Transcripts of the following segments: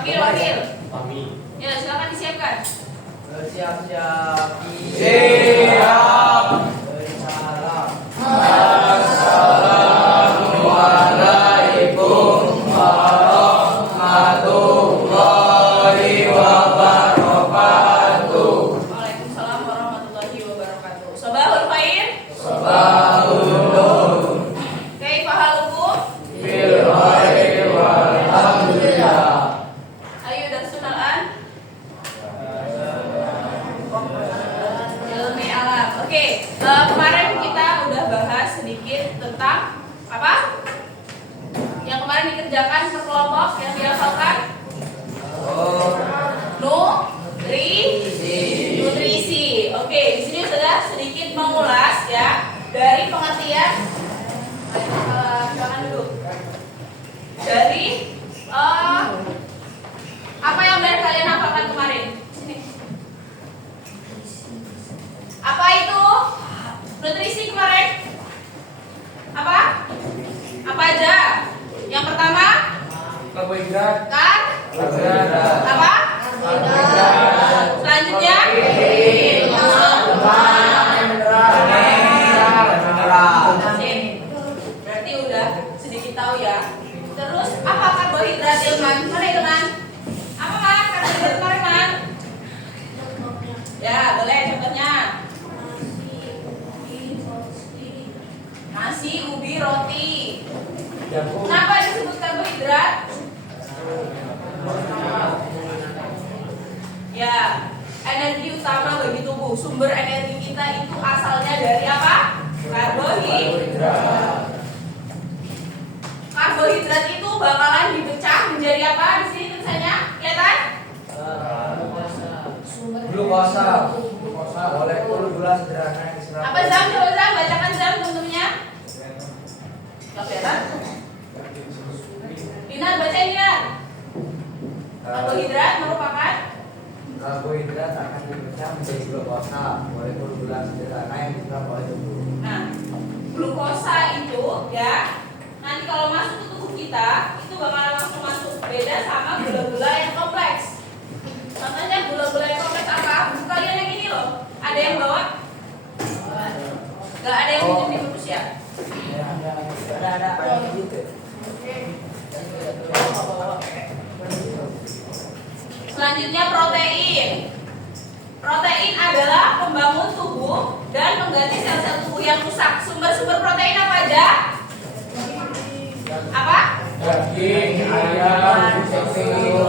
Wakil. Ya, silakan disiapkan. Siap-siap. Siap. Assalamualaikum warahmatullahi wabarakatuh. Waalaikumsalam warahmatullahi wabarakatuh. Sabahul khair. Sabahul nur. Kaifa halukum? Bil khair walhamdulillah. Ayo darsul an. Ilmi alam. Oke, kemarin kita udah bahas sedikit tentang apa? Yang kemarin dikerjakan per kelompok yang dihafalkan? Nutrisi. Oke, di sini sudah sedikit mengulas ya dari pengertian. Jangan dulu. Dari apa yang udah kalian hafalkan kemarin? Sini. Apa itu nutrisi kemarin? Apa? Apa aja? Yang pertama? Karbohidrat. Apa? Selanjutnya? Berarti udah sedikit tahu ya. Terus apa karbohidrat Ilman? Mana Ilman? Apa Man? Karbohidrat kemarin Man? Ya boleh contohnya. Nasi, ubi, roti. Kenapa disebut karbohidrat? Ya, energi utama bagi tubuh. Sumber energi kita itu asalnya dari apa? Karbohidrat. Karbohidrat itu bakalan dipecah menjadi apa? Di sini tulisannya, kelihatan? Glukosa. Molekul gula sederhana yang diserap. Apa Zam? Coba Zam, bacakan Zam bentuknya. Gak kelihatan? Dinar, bacain Dinar. Karbohidrat merupakan Karbohidrat akan dipecah menjadi glukosa, molekul gula sederhana yang diserap oleh tubuh. Nah, glukosa itu ya nanti kalau masuk ke tubuh kita itu bakalan langsung masuk. Beda sama gula-gula yang kompleks. Contohnya gula-gula yang kompleks apa? Kalian yang ini loh. Ada yang bawa? Gak ada yang minum di bungkus ya? Ada gitu. Selanjutnya protein. Protein adalah pembangun tubuh dan pengganti sel-sel tubuh yang rusak. Sumber-sumber protein apa aja? Apa? Daging, ayam, telur,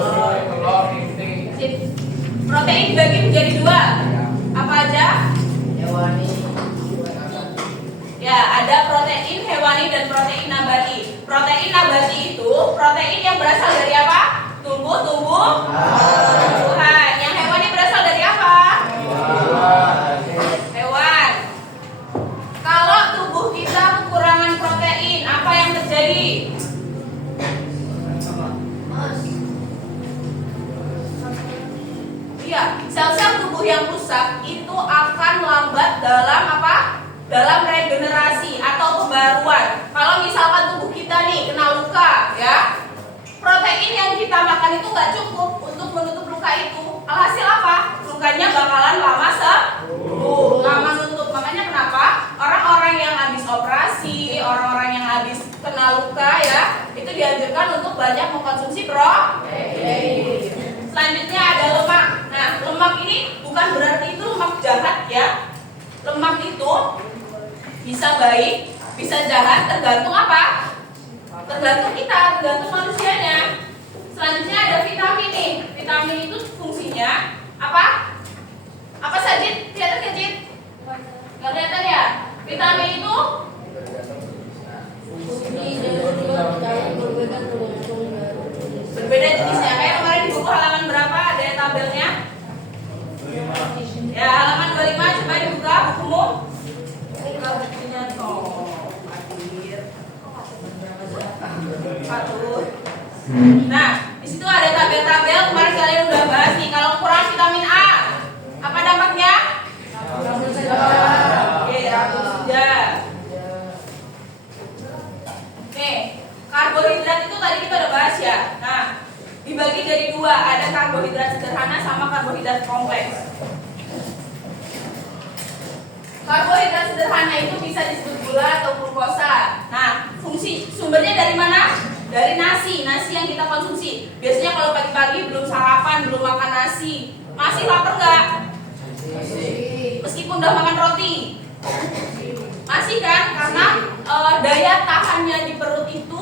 Sip. Protein dibagi menjadi dua. Apa aja? Hewani. Ya, ada protein hewani dan protein nabati. Protein nabati itu protein yang berasal dari apa? Tumbuhan. Yang hewani berasal dari apa? Hewan. Kalau tubuh kita kekurangan protein, apa yang terjadi? Iya, sel-sel tubuh yang rusak itu akan lambat dalam apa? Dalam regenerasi atau pembaruan. Kalau misalkan tubuh kita nih kena luka, ya, protein yang kita makan itu nggak cukup untuk menutup luka itu. Alhasil apa? Lukanya bakalan lama sembuh, lama nutup. Makanya kenapa orang-orang yang habis operasi, orang-orang yang habis kena luka ya, itu dianjurkan untuk banyak mengkonsumsi protein. Selanjutnya ada lemak. Nah, lemak ini bukan berarti itu lemak jahat ya. Lemak itu bisa baik, bisa jahat, tergantung apa? Tergantung kita, tergantung manusianya. Selanjutnya ada vitamin nih. Vitamin itu fungsinya apa? Apa saja? Kelihatan nggak, Jit? Nggak kelihatan ya? Vitamin itu berbeda jenisnya. Kayak kemarin di buku halaman berapa ada tabelnya? Ya, halaman 25 coba dibuka bukumu. Buka bukunya toh. Atur. Nah, di situ ada tabel-tabel kemarin kalian udah bahas nih. Kalau kurang vitamin A, apa dampaknya? Oke, rakus sudah. Oke, karbohidrat itu tadi kita udah bahas ya. Nah, dibagi dari dua. dua, ada karbohidrat sederhana sama karbohidrat kompleks. Karbohidrat sederhana itu bisa disebut gula atau glukosa. Nah, fungsi sumbernya dari mana? Dari nasi yang kita konsumsi. Biasanya kalau pagi-pagi belum sarapan, belum makan nasi, masih lapar nggak? Meskipun udah makan roti, masih kan? Karena daya tahannya di perut itu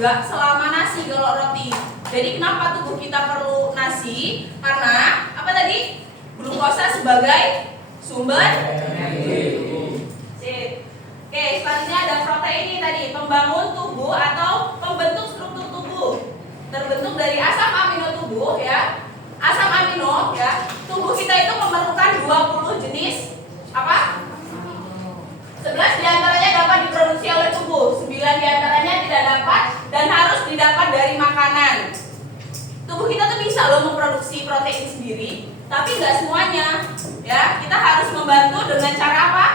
nggak selama nasi kalau roti. Jadi kenapa tubuh kita perlu nasi? Karena apa tadi? Glukosa sebagai sumber. Sip. Oke, selanjutnya ada protein ini tadi, pembangun tubuh atau pembentuk struktur tubuh. Terbentuk dari asam amino tubuh ya. Asam amino ya. Tubuh kita itu memerlukan 20 jenis apa? 11 diantaranya dapat diproduksi oleh tubuh, 9 diantaranya tidak dapat dan harus didapat dari makanan. Tubuh kita tuh bisa loh memproduksi protein sendiri, tapi nggak semuanya. Ya, kita harus membantu dengan cara apa?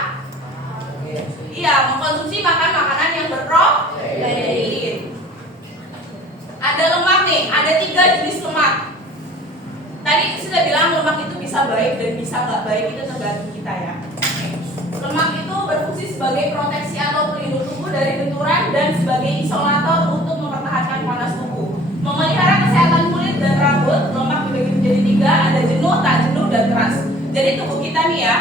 Iya, mengkonsumsi makanan yang berprotein. Ada lemak nih, ada 3 jenis lemak. Tadi sudah bilang lemak itu bisa baik dan bisa nggak baik, itu tergantung kita ya. Lemak itu berfungsi sebagai proteksi atau pelindung tubuh dari benturan dan sebagai isolator untuk mempertahankan panas tubuh. Memelihara kesehatan kulit dan rambut, lemak dibagi menjadi 3, ada jenuh, tak jenuh, dan keras. Jadi tubuh kita nih ya,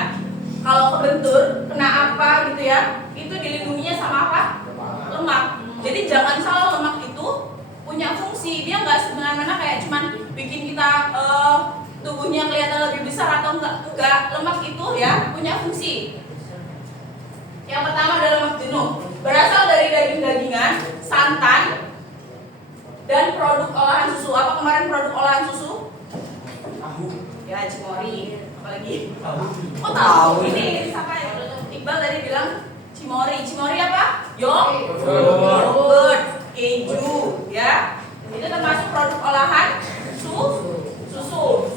kalau kebentur, kena apa gitu ya, itu dilindunginya sama apa? Lemak. Jadi jangan salah, lemak itu punya fungsi. Dia nggak semena-mena kayak cuman bikin kita tubuhnya kelihatan lebih besar atau enggak. Lemak itu ya punya fungsi. Yang pertama adalah lemak jenuh, berasal dari daging-dagingan, santan, dan produk olahan susu. Apa kemarin produk olahan susu? Tahu. Ya, cimori. Apalagi? Oh, tahu. Ini siapa ya? Iqbal tadi bilang cimori. Cimori apa? Yogurt, keju, ya. Itu termasuk produk olahan susu.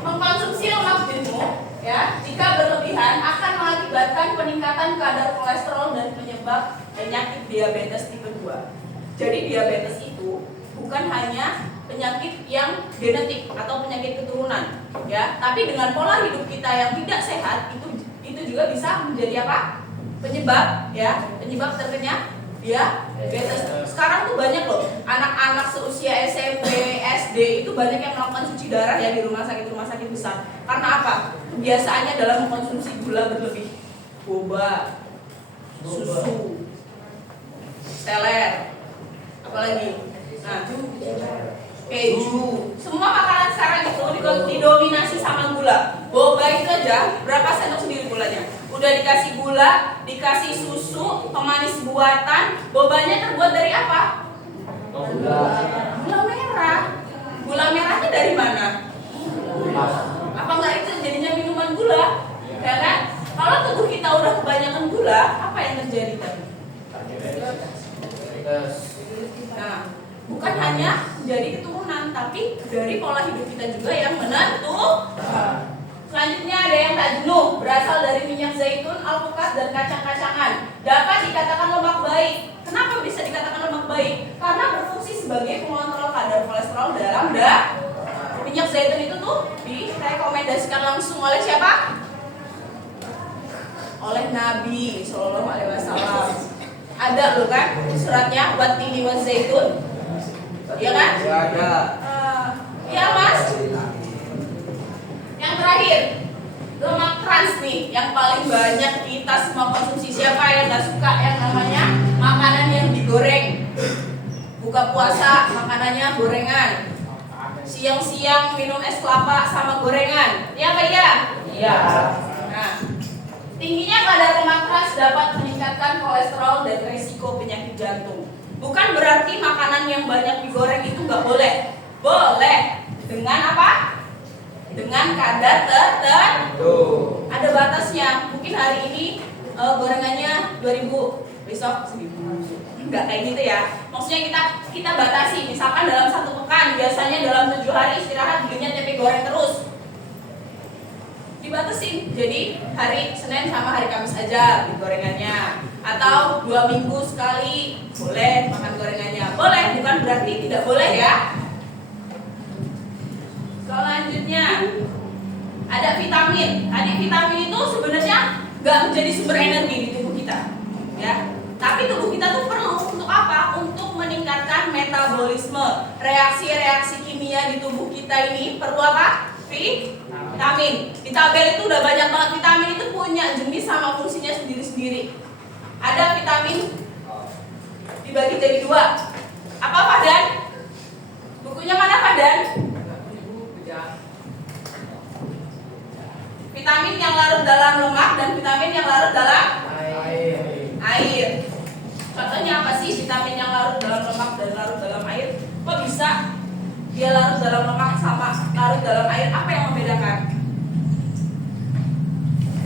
Mengkonsumsi lemak jenuh ya, jika berlebihan akan mengakibatkan peningkatan kadar kolesterol dan penyebab penyakit diabetes tipe 2. Jadi diabetes itu bukan hanya penyakit yang genetik atau penyakit keturunan ya, tapi dengan pola hidup kita yang tidak sehat itu juga bisa menjadi apa? Penyebab terkena diabetes. Sekarang tuh banyak loh anak-anak seusia SMP, SD itu banyak yang melakukan cuci darah ya di rumah sakit besar. Karena apa? Kebiasaannya dalam mengkonsumsi gula berlebih, boba, susu, teler, apalagi, nah, keju. Semua makanan sekarang itu didominasi sama gula. Boba itu aja berapa sendok sendiri gulanya? Udah dikasih gula, dikasih susu, pemanis buatan. Bobanya terbuat dari apa? Gula merah. Gula merahnya dari mana? Apa enggak itu jadinya minuman gula? Ya kan? Kalau tubuh kita udah kebanyakan gula, apa yang terjadi tadi? Nah, bukan hanya menjadi keturunan, tapi dari pola hidup kita juga yang menentukan. Selanjutnya ada yang tak jenuh, berasal dari minyak zaitun, alpukat, dan kacang-kacangan. Dapat dikatakan lemak baik. Kenapa bisa dikatakan lemak baik? Karena berfungsi sebagai pengontrol kadar kolesterol dalam darah. Minyak zaitun itu tuh direkomendasikan langsung oleh siapa? Oleh Nabi Shallallahu Alaihi Wasallam. Ada loh kan suratnya buat ini was zaitun, iya kan? Ada. Iya mas. Yang terakhir lemak trans nih, yang paling banyak kita semua konsumsi. Siapa yang nggak suka yang namanya makanan yang digoreng? Buka puasa makanannya gorengan. Siang-siang minum es kelapa sama gorengan. Iya apa iya? Iya. Nah, tingginya kadar lemak trans dapat meningkatkan kolesterol dan risiko penyakit jantung. Bukan berarti makanan yang banyak digoreng itu nggak boleh. Boleh. Dengan apa? Dengan kadar tertentu. Ada batasnya. Mungkin hari ini gorengannya 2000, besok 1000. Enggak kayak gitu ya. Maksudnya kita batasi. Misalkan dalam 1 pekan, biasanya dalam 7 hari istirahat belinya tempe goreng terus. Dibatasin. Jadi hari Senin sama hari Kamis aja beli gorengannya. Atau 2 minggu sekali boleh makan gorengannya. Boleh, bukan berarti tidak boleh ya. Selanjutnya ada vitamin. Tadi vitamin itu sebenarnya nggak menjadi sumber energi di tubuh kita, ya. Tapi tubuh kita tuh perlu untuk apa? Untuk meningkatkan metabolisme. Reaksi-reaksi kimia di tubuh kita ini perlu apa? Vitamin. Di tabel itu udah banyak banget vitamin itu punya jenis sama fungsinya sendiri-sendiri. Ada vitamin dibagi jadi 2. Apa Fahdan? Bukunya mana Fahdan? Vitamin yang larut dalam lemak dan vitamin yang larut dalam air. Contohnya apa sih vitamin yang larut dalam lemak dan larut dalam air? Kok bisa dia larut dalam lemak sama larut dalam air? Apa yang membedakan?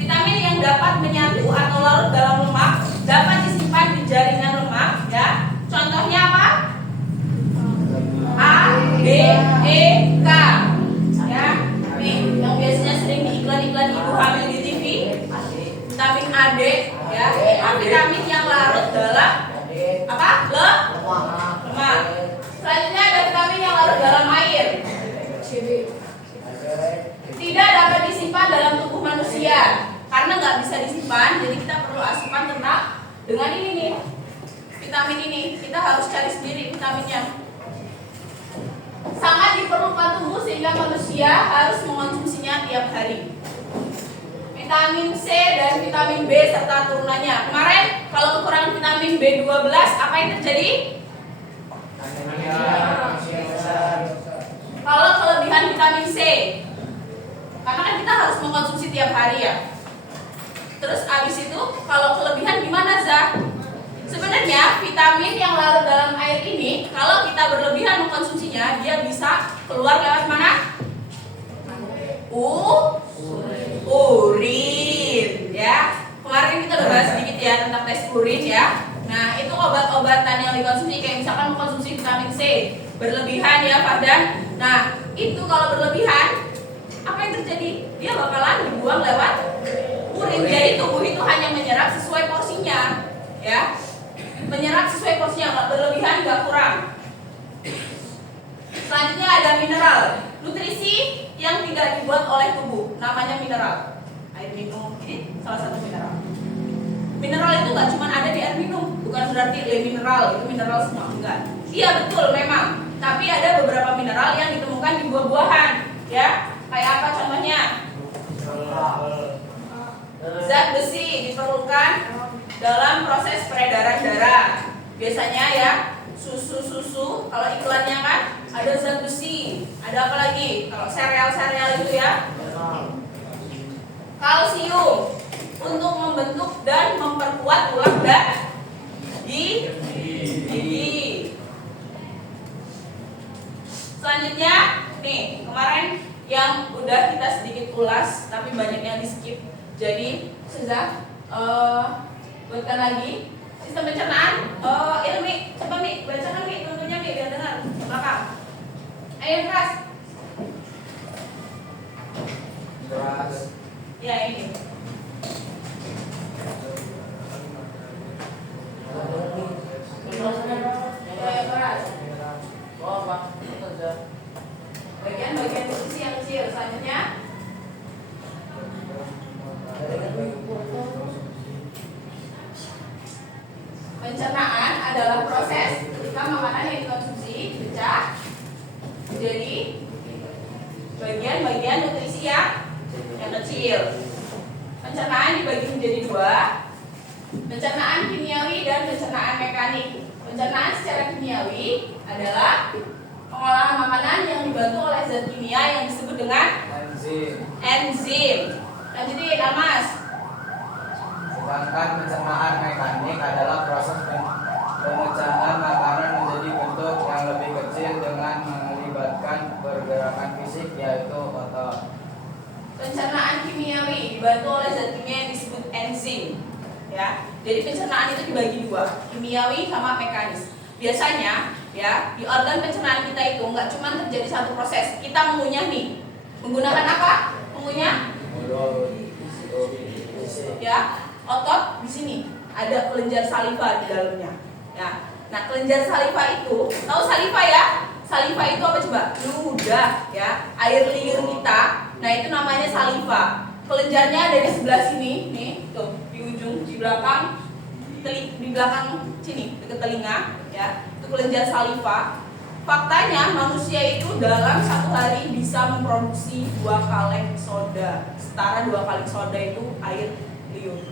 Vitamin yang dapat menyatu atau larut dalam lemak dapat disimpan di jaringan lemak, ya. Contohnya apa? A, D, E, K. Ya. Nih, yang biasanya sering di iklan-iklan ibu hamil di TV. Vitamin A, D, ya. Vitamin yang larut dalam apa? Lemak. Selanjutnya ada vitamin yang larut dalam air. Tidak dapat disimpan dalam tubuh manusia karena nggak bisa disimpan, jadi kita perlu asupan dengan ini nih, vitamin ini. Kita harus cari sendiri vitaminnya. Sangat diperlukan tubuh sehingga manusia harus mengonsumsinya tiap hari. Vitamin C dan vitamin B serta turunannya. Kemarin kalau kekurangan vitamin B12 apa yang terjadi? Kalau kelebihan vitamin C, karena kan kita harus mengkonsumsi tiap hari ya. Terus abis itu kalau kelebihan gimana Zah? Sebenarnya vitamin yang larut dalam air ini kalau kita berlebihan mengkonsumsinya dia bisa keluar lewat mana? Urin, ya. Kemarin kita udah bahas sedikit ya tentang tes urin ya. Nah itu obat-obatan yang dikonsumsi kayak misalkan mengkonsumsi vitamin C berlebihan ya Fahdan. Nah itu kalau berlebihan apa yang terjadi? Dia bakalan dibuang lewat urin. Jadi tubuh itu hanya menyerap sesuai porsinya, ya. Menyerap sesuai porsinya, nggak berlebihan, nggak kurang. Selanjutnya ada mineral, nutrisi yang tidak dibuat oleh tubuh, namanya mineral. Air minum ini salah satu mineral. Mineral itu nggak cuma ada di air minum, bukan berarti mineral itu mineral semua, enggak. Iya betul memang, tapi ada beberapa mineral yang ditemukan di buah-buahan, ya. Kayak apa contohnya? Zat besi diperlukan dalam proses peredaran darah. Biasanya ya susu-susu, kalau iklannya kan ada zat besi. Ada apa lagi? Kalau sereal-sereal itu ya. Kalsium untuk membentuk dan memperkuat tulang dan gigi. Selanjutnya, nih kemarin yang udah kita sedikit ulas, tapi banyak yang di skip. Jadi, Seza, buatkan lagi sistem pencernaan. Ilmi, coba Mi, bacakan Mi, tentunya Mi biar dengar belakang. Ayo keras. Keras. Ya ini. Ayo keras. Bagian-bagian posisi yang kecil. Selanjutnya. Pencernaan adalah proses ketika makanan yang dikonsumsi pecah jadi bagian-bagian nutrisi yang kecil. Pencernaan dibagi menjadi 2, pencernaan kimiawi dan pencernaan mekanik. Pencernaan secara kimiawi adalah pengolahan makanan yang dibantu oleh zat kimia yang disebut dengan enzim. Lanjutin, Mas. Sedangkan pencernaan mekanik adalah proses pemecahan makanan menjadi bentuk yang lebih kecil dengan melibatkan pergerakan fisik yaitu otot. Pencernaan kimiawi dibantu oleh zat kimia yang disebut enzim. Ya, jadi pencernaan itu dibagi 2, kimiawi sama mekanis. Biasanya, ya di organ pencernaan kita itu nggak cuma terjadi satu proses. Kita mengunyah nih, menggunakan apa? Mengunyah? Ya, otot di sini ada kelenjar saliva di dalamnya. Ya, nah kelenjar saliva itu, tahu saliva ya? Saliva itu apa coba? Ludah, ya. Air liur Nah, itu namanya saliva. Kelenjarnya ada di sebelah sini, nih, tuh, di ujung, di belakang sini, dekat telinga, ya. Itu kelenjar saliva. Faktanya manusia itu dalam satu hari bisa memproduksi 2 kaleng soda. Setara 2 kaleng soda itu air liur.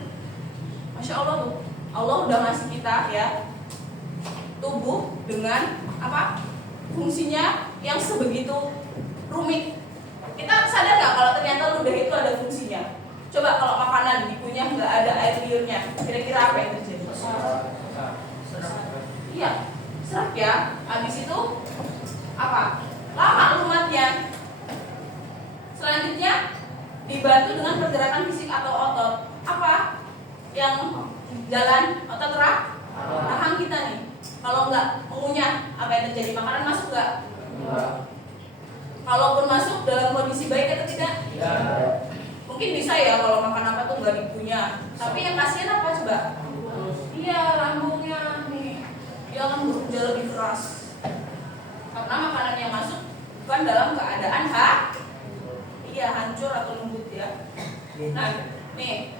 Masya Allah tuh, Allah udah ngasih kita ya tubuh dengan apa? Fungsinya yang sebegitu rumit. Kita sadar nggak kalau ternyata ludah itu ada fungsinya? Coba kalau makanan dikunyah nggak ada air liurnya, kira-kira apa yang terjadi? Iya, serak ya. Habis itu apa? Lama lumatnya. Selanjutnya dibantu dengan pergerakan fisik atau otot. Apa yang jalan otot rahang kita nih? Kalau nggak mengunyah, apa yang terjadi? Makanan masuk nggak? Kalaupun masuk dalam kondisi baik atau tidak? Ya. Mungkin bisa ya kalau makan apa tuh nggak dikunyah. Tapi yang kasihan apa coba? Iya, lambungnya nih. Dia akan bekerja lebih keras. Karena makanan yang masuk bukan dalam keadaan hancur atau lembut ya. Nah, nih.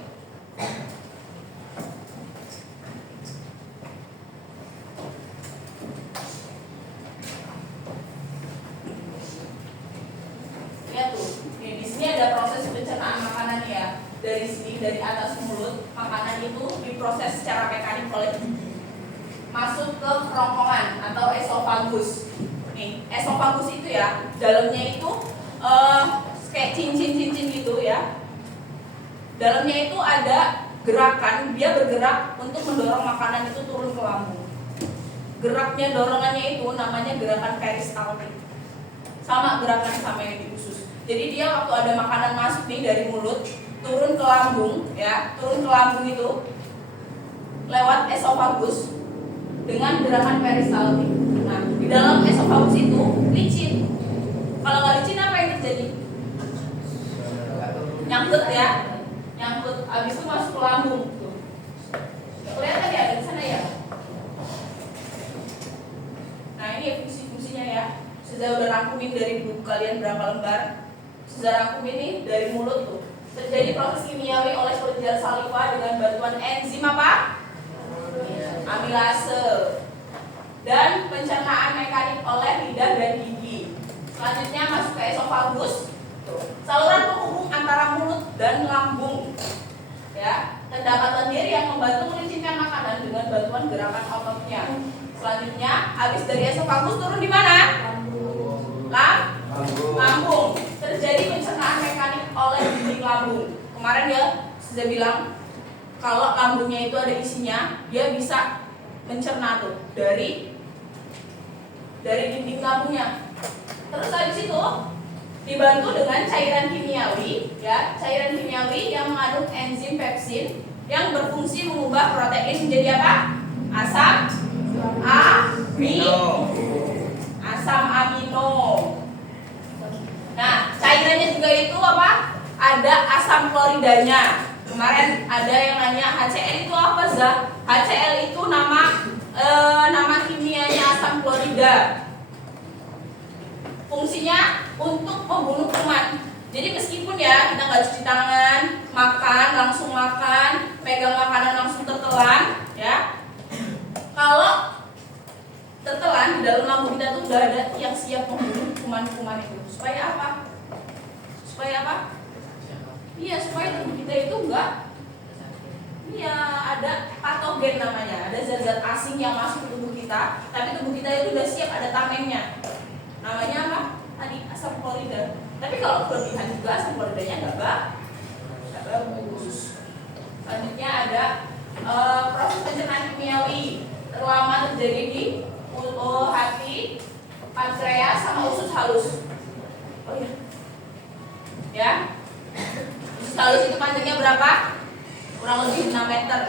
Lihat tuh, nih di sini ada proses pencernaan makanan ya. Dari sini, dari atas mulut, makanan itu diproses secara mekanik oleh gigi. Masuk ke kerongkongan atau esofagus. Nih, esofagus itu ya, dalamnya itu kayak cincin-cincin gitu ya. Dalamnya itu ada gerakan, dia bergerak untuk mendorong makanan itu turun ke lambung. Geraknya, dorongannya itu namanya gerakan peristaltik. Sama gerakan sama yang di usus. Jadi dia waktu ada makanan masuk nih dari mulut, turun ke lambung ya, turun ke lambung itu lewat esofagus dengan gerakan peristaltik. Nah, di dalam esofagus itu licin. Kalau nggak licin apa yang terjadi? Nyangkut ya, nyangkut. Abis itu masuk ke lambung. Tuh. Kelihatan ya di sana ya. Nah ini fungsi-fungsinya ya. Sudah udah rangkumin dari buku kalian berapa lembar? Sudah rangkumin nih dari mulut tuh. Terjadi proses kimiawi oleh kelenjar saliva dengan bantuan enzim apa? Amilase. Dan pencernaan mekanik oleh lidah dan gigi. Selanjutnya masuk ke esofagus. Saluran penghubung antara mulut dan lambung. Ya, terdapat lendir yang membantu melicinkan makanan dengan bantuan gerakan ototnya. Selanjutnya, habis dari esofagus turun di mana? Lambung. Terjadi pencernaan mekanik oleh dinding lambung. Kemarin ya sudah bilang kalau lambungnya itu ada isinya, dia bisa mencerna tuh dari dinding lambungnya. Terus habis itu dibantu dengan cairan kimiawi, ya, cairan kimiawi yang mengandung enzim pepsin yang berfungsi mengubah protein menjadi apa? Asam amino. Nah, cairannya juga itu apa? Ada asam kloridanya. Kemarin ada yang nanya HCl itu apa, Zah? HCl itu nama kimianya asam klorida. Fungsinya untuk membunuh kuman. Jadi meskipun ya kita nggak cuci tangan, langsung makan, pegang makanan langsung tertelan, ya. Kalau tertelan di dalam lambung kita tuh udah ada yang siap membunuh kuman-kuman itu. Supaya apa? Iya, supaya tubuh kita itu enggak. Iya, ada patogen namanya, ada zat-zat asing yang masuk ke tubuh kita, tapi tubuh kita itu udah siap, ada tamengnya. Namanya apa? Tadi asam klorida. Tapi kalau kelebihan juga asam kloridanya nggak bagus. Selanjutnya ada proses pencernaan kimiawi terlama terjadi di hati, pankreas, sama usus halus. Oh iya. Ya. Usus halus itu panjangnya berapa? Kurang lebih 6 meter.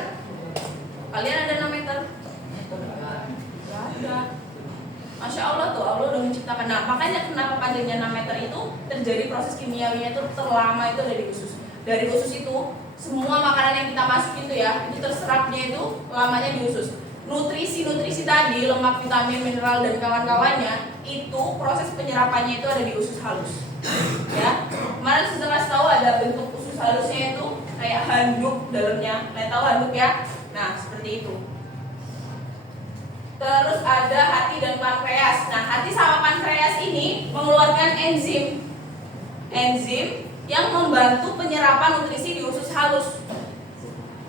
Kalian ada 6 meter? Nggak ada. Masya Allah tuh, Allah udah menciptakan. Nah, makanya kenapa panjangnya 6 meter itu terjadi proses kimiawinya itu terlama itu dari usus. Dari usus itu semua makanan yang kita masukin itu ya, itu terserapnya itu lamanya di usus. nutrisi tadi, lemak, vitamin, mineral dan kawan-kawannya, itu proses penyerapannya itu ada di usus halus. Ya, kemarin setelah tahu ada bentuk usus halusnya itu kayak handuk dalamnya. Kalian tahu handuk ya? Nah, seperti itu. Terus ada hati dan pankreas. Nah, hati sama pankreas ini mengeluarkan enzim yang membantu penyerapan nutrisi di usus halus.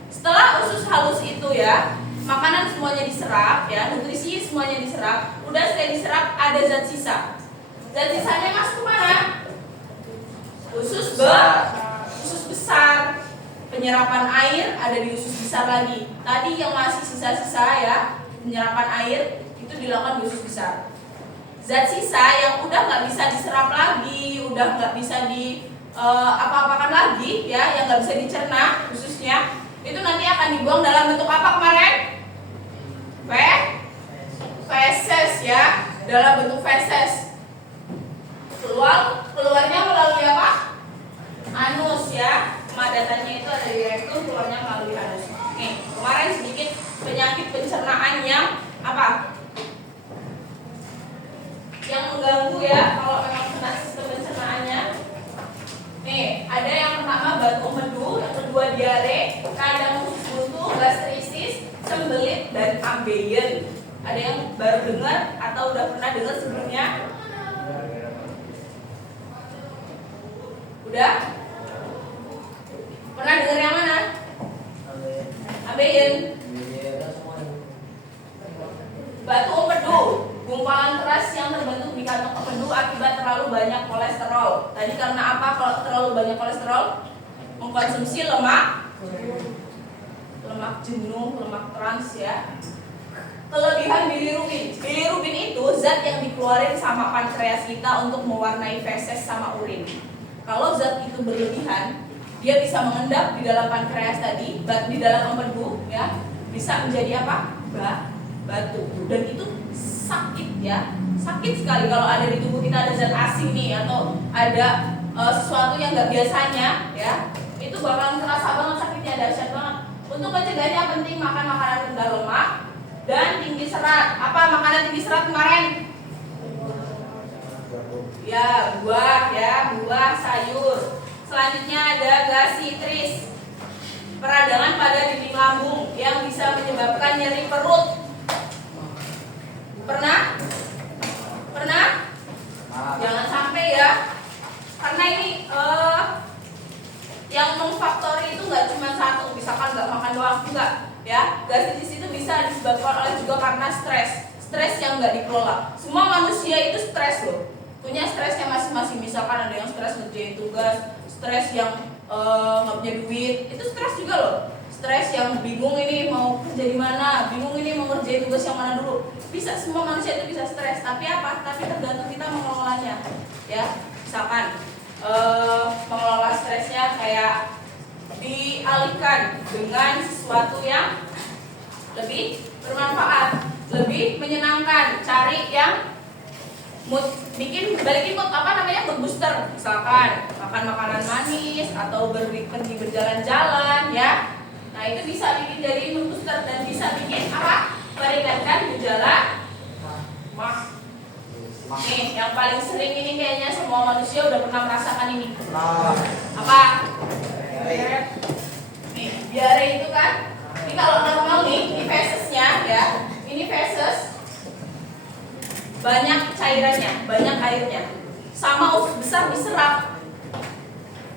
Setelah usus halus itu ya, makanan semuanya diserap ya, nutrisi semuanya diserap. Udah setelah diserap ada zat sisa. Zat sisanya masuk ke mana? Usus besar. Penyerapan air ada di usus besar lagi. Tadi yang masih sisa-sisa ya, penyerapan air itu dilakukan di usus besar. Zat sisa yang udah nggak bisa diserap lagi, udah nggak bisa apa-apakan lagi ya, yang nggak bisa dicerna khususnya, itu nanti akan dibuang dalam bentuk apa kemarin? Feses ya, dalam bentuk feses. Keluarnya melalui apa? Anus ya. Pemadatannya itu ada di rektum, keluarnya melalui anus. Nih, kemarin sedikit penyakit pencernaan yang apa? Yang mengganggu ya kalau memang kena sistem pencernaannya. Nih, ada yang pertama batu empedu, yang kedua diare, kadang usus buntu, gastritis, sembelit dan ambeien. Ada yang baru dengar atau udah pernah dengar sebelumnya? Udah? Pernah dengar yang mana? Ambeien. Batu empedu, gumpalan keras yang terbentuk di kantong empedu akibat terlalu banyak kolesterol. Tadi karena apa kalau terlalu banyak kolesterol? Mengkonsumsi lemak jenuh, lemak trans ya. Kelebihan bilirubin. Bilirubin itu zat yang dikeluarin sama pankreas kita untuk mewarnai feses sama urin. Kalau zat itu berlebihan, dia bisa mengendap di dalam pankreas tadi, di dalam empedu ya, bisa menjadi apa? Batu. Dan itu sakit ya, sakit sekali kalau ada di tubuh kita ada zat asing nih atau ada sesuatu yang nggak biasanya ya, itu bakalan terasa banget sakitnya, dahsyat banget. Untuk mencegahnya penting makan makanan rendah lemak dan tinggi serat. Apa makanan tinggi serat kemarin? Ya buah, sayur. Selanjutnya ada gasitris, peradangan pada dinding lambung yang bisa menyebabkan nyeri perut. Pernah? Jangan sampai ya, karena ini yang memfaktori itu nggak cuma satu, misalkan nggak makan doang, enggak ya. Gastritis itu bisa disebabkan oleh juga karena stres yang nggak dikelola. Semua manusia itu stres loh, punya stresnya masing-masing. Misalkan ada yang stres ngerjain tugas, stres yang nggak punya duit, itu stres juga loh. Stres yang bingung ini mau kerja di mana, bingung ini mau ngerjain tugas yang mana dulu. Bisa, semua manusia itu bisa stres. Tapi apa? Tapi tergantung kita mengelolanya. Ya, misalkan mengelola stresnya kayak dialihkan dengan sesuatu yang lebih bermanfaat, lebih menyenangkan. Cari yang balikin mood, apa namanya, mood booster. Misalkan makan makanan manis atau pergi berjalan-jalan ya. Nah, itu bisa bikin jadi mood booster dan bisa bikin apa? Meringankan gejala mah. Nih, yang paling sering ini kayaknya semua manusia udah pernah merasakan ini. Apa? Nih, diare itu kan. Ini kalau normal nih, ini fesesnya ya. Ini feses. Banyak cairannya, banyak airnya. Sama usus besar diserap.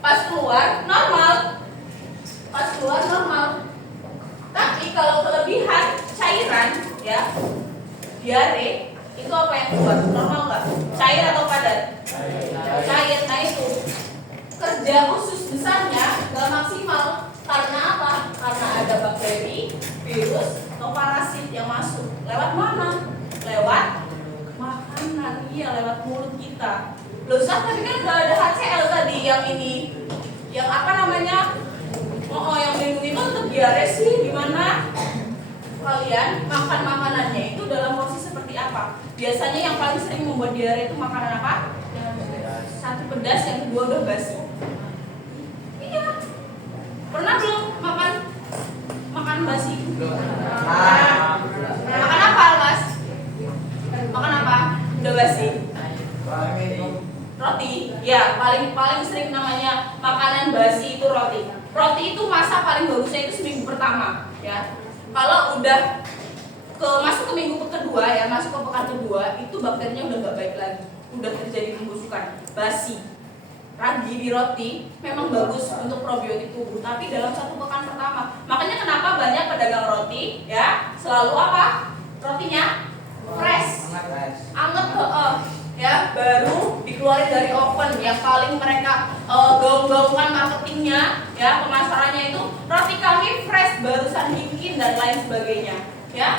Pas keluar normal. Tapi kalau kelebihan cairan ya, diare, itu apa yang keluar? Normal nggak? Cair atau padat? Cair. Nah itu kerja usus besarnya nggak maksimal. Karena apa? Karena ada bakteri, virus, atau parasit yang masuk. Lewat mana? Lewat makanan. Iya, lewat mulut kita. Loh, tapi kan nggak ada HCl tadi yang ini. Yang apa namanya? Yang melindungi itu untuk diare sih. Gimana? Kalian makan makanannya itu dalam porsi seperti apa? Biasanya yang paling sering membuat diare itu makanan apa? Satu pedas, yang kedua udah basi. Iya. Pernah belum makan basi? Roti, ya paling sering namanya makanan basi itu roti. Roti itu masa paling bagusnya itu seminggu pertama, ya. Kalau udah masuk ke minggu kedua, ya masuk ke pekan kedua, itu bakterinya udah nggak baik lagi, udah terjadi pembusukan, basi. Ragi di roti memang bagus untuk probiotik tubuh, tapi dalam 1 pekan pertama. Makanya kenapa banyak pedagang roti, ya selalu apa? Rotinya fresh, anget, ya baru dikeluarin dari oven. Yang paling mereka gaung-gaungkan marketingnya, ya pemasarannya itu roti kami fresh, barusan bikin dan lain sebagainya, ya.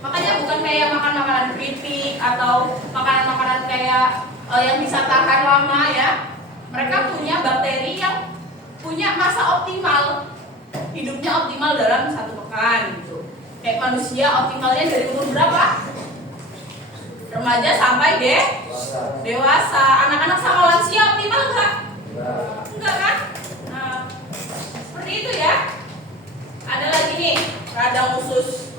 Makanya bukan kayak makan makanan keripik atau makanan-makanan kayak yang bisa tahan lama, ya. Mereka punya bakteri yang punya masa optimal, hidupnya optimal dalam 1 pekan gitu. Kayak manusia optimalnya dari umur berapa? Remaja sampai dewasa. Anak-anak sama lansia optimal enggak? Enggak kan? Nah, seperti itu ya. Ada lagi nih, radang usus.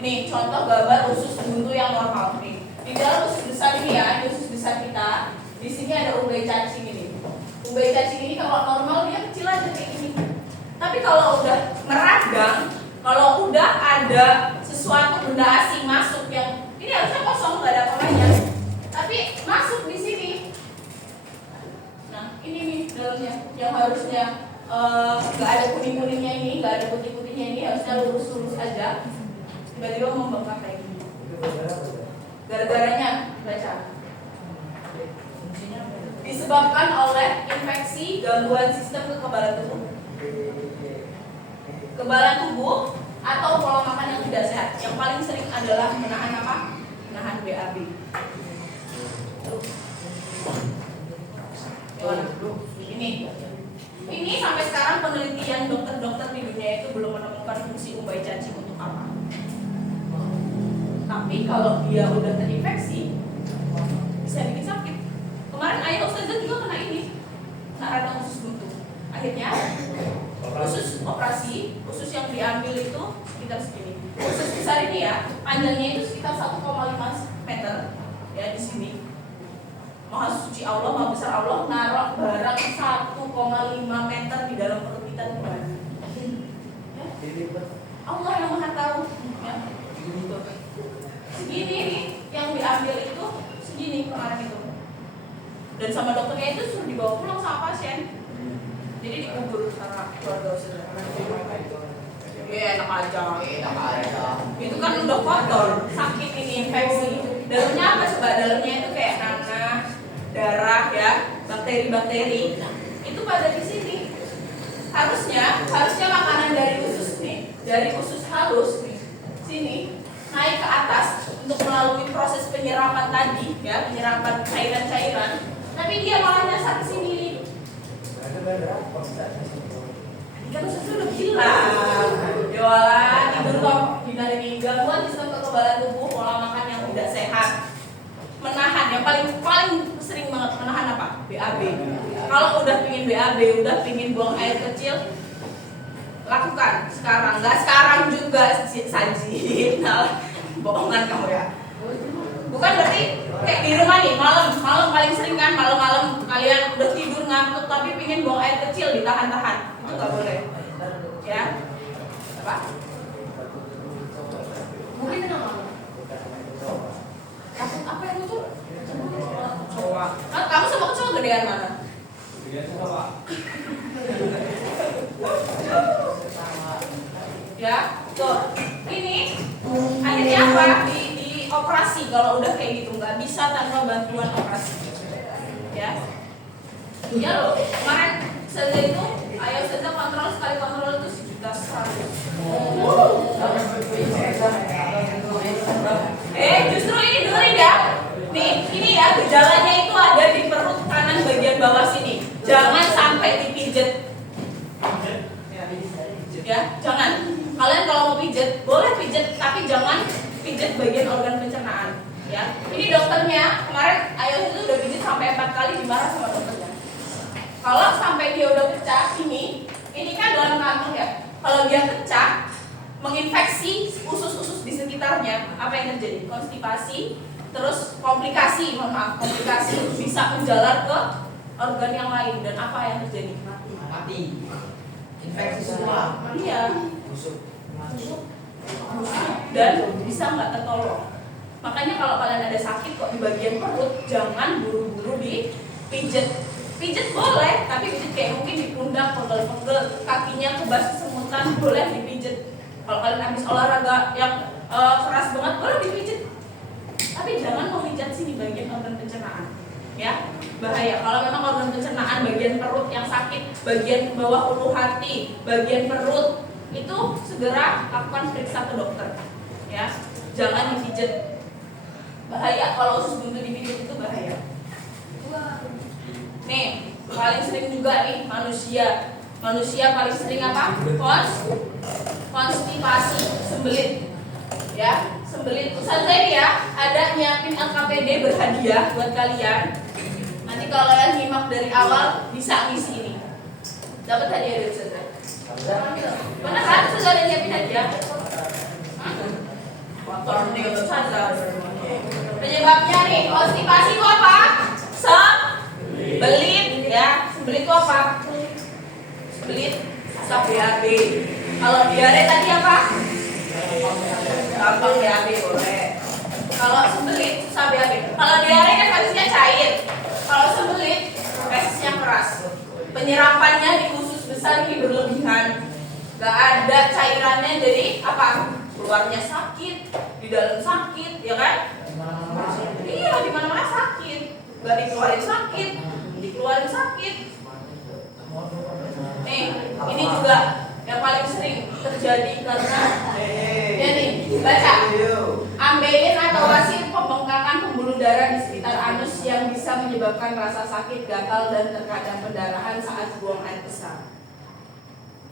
Ini contoh gambar usus buntu yang normal nih. Di dalam usus besar ini ya, ini usus besar kita. Di sini ada umbai cacing ini. Umbai cacing ini kalau normal dia kecil aja kayak gini. Tapi kalau udah meradang, kalau udah ada sesuatu benda asing masuk yang ini harusnya kosong, nggak ada apa-apanya, tapi masuk di sini. Nah, ini nih dalamnya yang harusnya nggak ada kuning-kuningnya ini, nggak ada putih-putihnya ini, harusnya lurus-lurus aja. Tiba-tiba membengkak kayak gini. Gara-garanya baca. Disebabkan oleh infeksi, gangguan sistem kekebalan tubuh. Kekebalan tubuh atau pola makan yang tidak sehat. Yang paling sering adalah menahan apa? Menahan BAB. Ini sampai sekarang penelitian dokter-dokter di dunia itu belum menemukan fungsi umbai cacing untuk apa. Tapi kalau dia udah terinfeksi, bisa bikin sakit. Kemarin ayah Ustazah juga kena ini, radang usus buntu. Akhirnya usus operasi, usus yang diambil itu sekitar segini. Usus besar ini ya, panjangnya itu sekitar 1,5 meter ya di sini. Maha suci Allah, maha besar Allah, naruh barang 1,5 meter di dalam perut kita gimana? Ya? Allah yang maha tahu. Ya. Segini nih yang diambil itu segini kemarin itu. Dan sama dokternya itu suruh dibawa pulang sama pasien. Jadi dikubur sama keluarga saudara. Iya enak aja. Itu kan udah kotor, sakit ini infeksi. Dalamnya apa coba? Dalamnya itu kayak nanah, darah ya, bakteri-bakteri. Itu pada di sini. Harusnya makanan dari usus nih, dari usus halus nih, sini naik ke atas untuk melalui proses penyerapan tadi ya, penyerapan cairan-cairan. Tapi dia malah nyasar ke sini. Kan ususnya udah gila. Jualan tidur kok hindari ini gangguan sistem kekebalan tubuh, pola makan yang tidak sehat. Menahan yang paling sering banget menahan apa? BAB. Kalau udah pingin BAB, udah pingin buang air kecil, lakukan sekarang. Nggak sekarang juga sajin. Bohongan kamu ya. Bukan berarti kayak di rumah nih malam paling sering kan malam kalian udah tidur ngantuk tapi pingin buang air kecil ditahan-tahan, itu nggak boleh ya. Apa? Mungkin kenapa? Takut apa yang lucu? Cowok. Kamu sama kecoa gedean mana? Gedean sama. Ya, tuh ini akhirnya apa? Di operasi kalau udah kayak gitu nggak bisa tanpa bantuan operasi ya. Ya loh, kemarin saja itu ayah saja kontrol sekali kontrol itu 1.100.000. Justru ini dengerin ya. Nih, ini ya gejalanya itu ada di perut kanan bagian bawah sini. Jangan sampai dipijet. Ya, jangan. Kalian kalau mau pijet boleh pijet, tapi jangan pijet bagian organ pencernaan. Ya, ini dokternya kemarin ayah itu udah pijet sampai 4 kali dimarah sama dokternya. Kalau sampai dia udah pecah ini kan dalam kantong ya. Kalau dia pecah, menginfeksi usus-usus di sekitarnya, apa yang terjadi? Konstipasi, terus komplikasi, mohon maaf, komplikasi bisa menjalar ke organ yang lain. Dan apa yang terjadi? Mati. Infeksi semua. Iya, Busuk. Mati. dan bisa nggak tertolong. Makanya kalau kalian ada sakit kok di bagian perut, jangan buru-buru dipijet. Pijet boleh, tapi pijet kayak mungkin di pundak, pegel-pegel, kakinya kebas kesemutan, boleh dipijet. Kalau kalian habis olahraga yang keras banget, boleh dipijet. Tapi jangan memijat sini bagian organ pencernaan, ya bahaya. Kalau memang organ pencernaan bagian perut yang sakit, bagian bawah ulu hati, bagian perut, itu segera lakukan periksa ke dokter, ya. Jangan dipijat, bahaya. Kalau usus buntu dipijat itu bahaya. Nih, paling sering juga nih manusia paling sering apa? Konstipasi, sembelit, ya. Sembelit. Ustazah ini ya, ada nyiapin LKPD berhadiah buat kalian. Nanti kalau kalian nyimak dari awal bisa ngisi ini. Dapat hadiah dari Ustazah. Benar kan? Ustazah ada nyiapin hadiah? Motor nih untuk Ustazah. Penyebabnya nih, konstipasi itu apa? Sembelit, ya. Sembelit itu apa? Sembelit, susah BAB. Kalau diare tadi apa? Gampang BAB boleh. Kalau sembelit susah BAB. Kalau diare kan fesisnya cair. Kalau sembelit fesisnya keras. Penyerapannya di usus besar ini berlebihan. Gak ada cairannya, jadi apa? Keluarnya sakit, di dalam sakit, ya kan? Iya, di mana-mana sakit. Gak dikeluarin sakit, dikeluarin sakit. Nih, ini juga yang paling sering terjadi karena ya nih, baca. Ambeien atau wasir pembengkakan pembuluh darah di sekitar anus yang bisa menyebabkan rasa sakit, gatal, dan terkadang pendarahan saat buang air besar.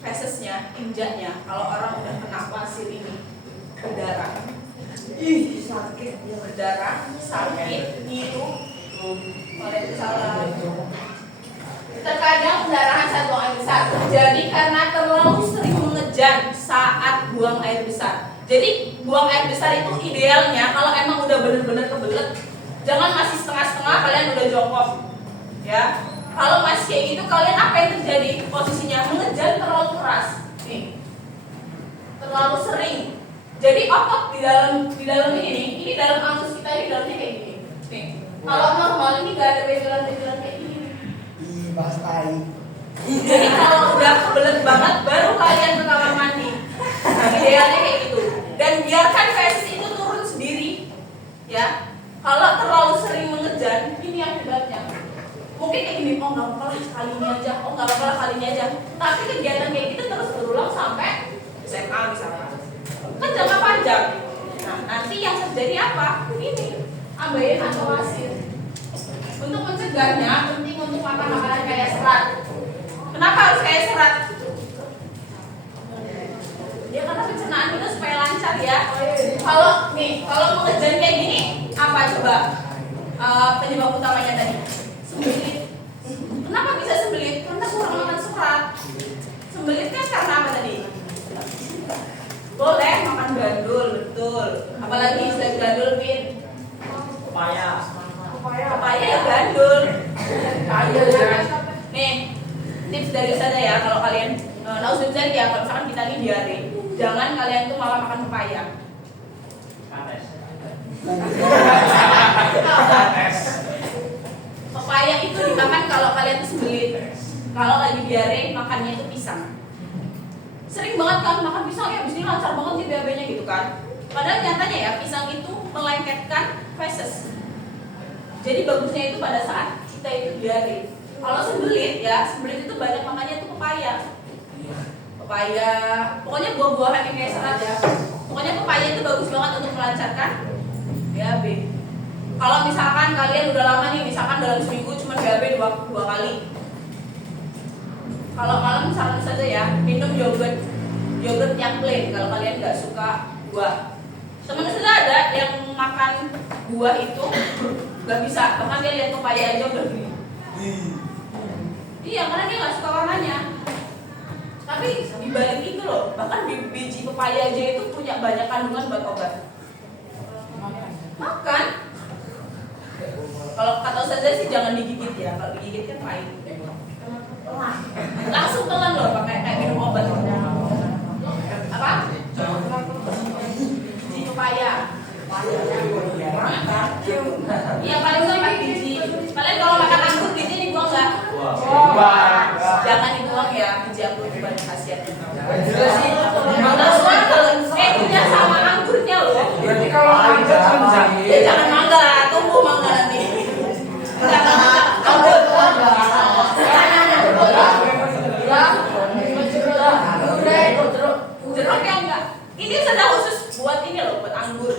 Fesesnya, injaknya, kalau orang udah kena wasir ini berdarah. Sakit, berdarah, sakit, ngilu. Waalaikumsalam. Terkadang pendarahan saat buang air besar terjadi karena terlalu sering mengejan saat buang air besar. Jadi buang air besar itu idealnya kalau emang udah bener-bener kebelet, jangan masih setengah-setengah, kalian udah jongkok, ya. Kalau masih kayak gitu, kalian apa yang terjadi? Posisinya mengejan terlalu keras, nih, terlalu sering. Jadi otot di dalam ini dalam anus kita ini dalamnya kayak gini. Nih, kalau normal ini gak ada bebelan-bebelan kayak gini. Bahas tai. Jadi kalau udah kebelet banget baru kalian ke kamar mandi. Idealnya kayak gitu. Dan biarkan feses itu turun sendiri. Ya. Kalau terlalu sering mengejan, ini akibatnya. Mungkin kayak gini, oh nggak apa-apa lah kalinya aja, oh nggak apa-apa lah kalinya aja. Tapi kegiatan kayak gitu terus berulang sampai SMA misalnya. Kan jangka panjang. Nah, nanti yang terjadi apa? Ini ambeien atau wasir. Untuk mencegahnya, penting untuk makan makanan kaya serat. Kenapa harus kaya serat? Ya karena pencernaan kita supaya lancar ya. Kalau mengejan kayak gini, apa coba penyebab utamanya tadi? Sembelit. Kenapa bisa sembelit? Karena kurang makan serat. Sembelit kan karena apa tadi? Boleh makan gandul, betul. Apalagi selain gandul, Pin? Pepaya ya gandul. Nih, tips dari saya ya, kalau kalian nauzubillah ya, kalau misalkan kita ini diare, jangan kalian tuh malah makan pepaya. Pepaya itu dimakan kalau kalian tuh sembelit. Kalau lagi diare, makannya itu pisang. Sering banget kan makan pisang, ya abis ini lancar banget nih BAB-nya gitu kan. Padahal nyatanya ya, pisang itu melengketkan feses. Jadi bagusnya itu pada saat kita itu diare. Kalau sembelit ya, sembelit itu banyak makannya itu pepaya. Pepaya, pokoknya buah-buahan yang kayak serat ya. Pokoknya pepaya itu bagus banget untuk melancarkan BAB. Kalau misalkan kalian udah lama nih, misalkan dalam seminggu cuma BAB dua kali. Kalau malam misalkan saja ya, minum yogurt yang plain. Kalau kalian nggak suka buah, temen saya ada yang makan buah itu nggak bisa, bahkan dia lihat pepaya aja udah gini. Iya, karena dia nggak suka warnanya. Tapi dibalik itu loh, bahkan biji pepaya aja itu punya banyak kandungan buat obat. Makan, Kalau kata Ustazah sih jangan digigit ya. Kalau digigit kan pahit. Langsung telan loh pakai kayak minum obat. Apa? Biji pepaya. Iya paling banyak biji. Kalian kalau makan anggur biji dibuang nggak? Jangan dibuang ya, biji anggur itu banyak khasiatnya. Punya sama anggurnya loh. Berarti kalau mangga kan jahit. Ya jangan mangga, tumbuh mangga nanti. Jangan anggur. Jeruk ya enggak. Ini sudah khusus buat ini loh, buat anggur.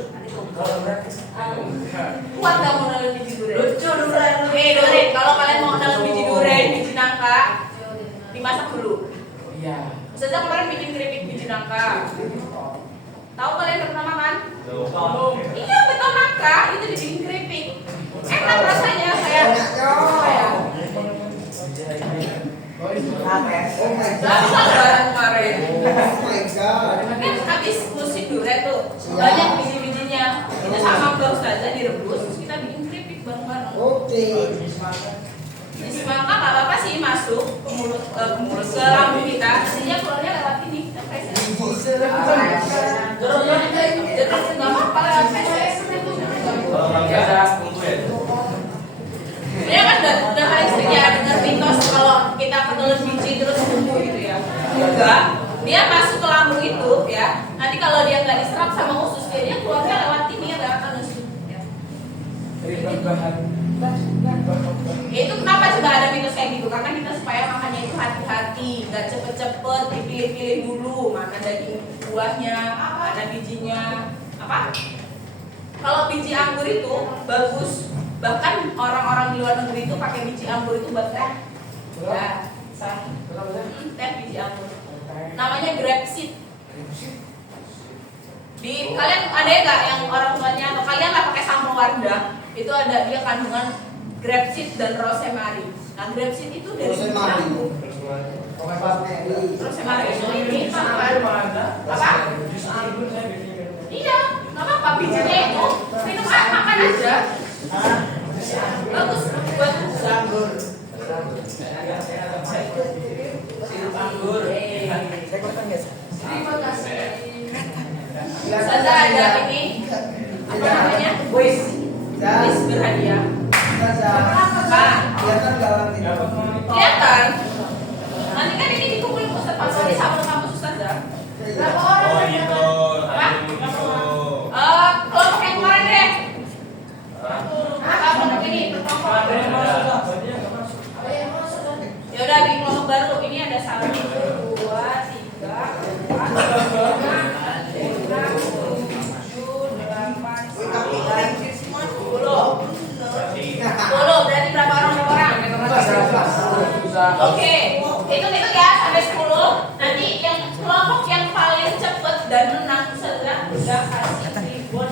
Kuat nggak mau nanam biji durian? Lucu durian. Durian. Kalau kalian mau nanam biji durian, biji nangka, dimasak dulu. Iya. Ustazah kemarin bikin keripik biji nangka. Tahu kalian pernah makan? Iya betul nangka itu dibikin keripik. Enak rasanya kayak lebaran kemarin. Kan habis musim durian tuh banyak biji-bijinya. Itu sama Mbak Ustazah direbus terus kita bikin keripik bareng-bareng. Semangka nggak apa-apa sih masuk ke mulut ke lambung kita. Hasilnya keluarnya lewat ini, feses. Jeruk nggak apa-apa lewat feses. Ini kan udah paling sering ya dengar mitos kalau kita ketelan biji terus tumbuh gitu ya. Enggak, dia masuk ke lambung itu ya. Nanti kalau dia nggak diserap sama usus dia keluarnya lewat ini lewat anus. Ya. Itu kenapa juga ada mitos kayak gitu? Karena kita supaya makannya itu hati-hati, nggak cepet-cepet, dipilih-pilih dulu mana daging buahnya, mana bijinya, apa? Kalau biji anggur itu bagus, bahkan orang-orang di luar negeri itu pakai biji anggur itu buat teh. Ya, teh biji anggur. Namanya grapeseed. Di kalian ada nggak yang orang tuanya atau kalian lah pakai sampo Wardah? Itu ada dia kandungan grapeseed dan rosemary. Nah, grapeseed itu dari anggur. Rosemary itu ini apa? Iya, nggak apa-apa bijinya itu minum air makan aja. Bagus buat anggur. Terima kasih. Ustazah ada ini apa namanya? Kuis berhadiah. Kelihatan. Nanti kan ini dikumpulin Ustaz Fasoli sama kampus Ustazah. Berapa orang? Apa? Kelompok yang kemarin deh. Kelompok ini berkelompok. Ya udah bikin kelompok baru. Ini ada 1, 2, 3, 4, 5, 6, 7, 8, 9, 10. 10 berarti berapa orang? Oke, hitung ya sampai 10. Nanti yang kelompok yang paling cepat dan menang Ustazah udah kasih ribbon.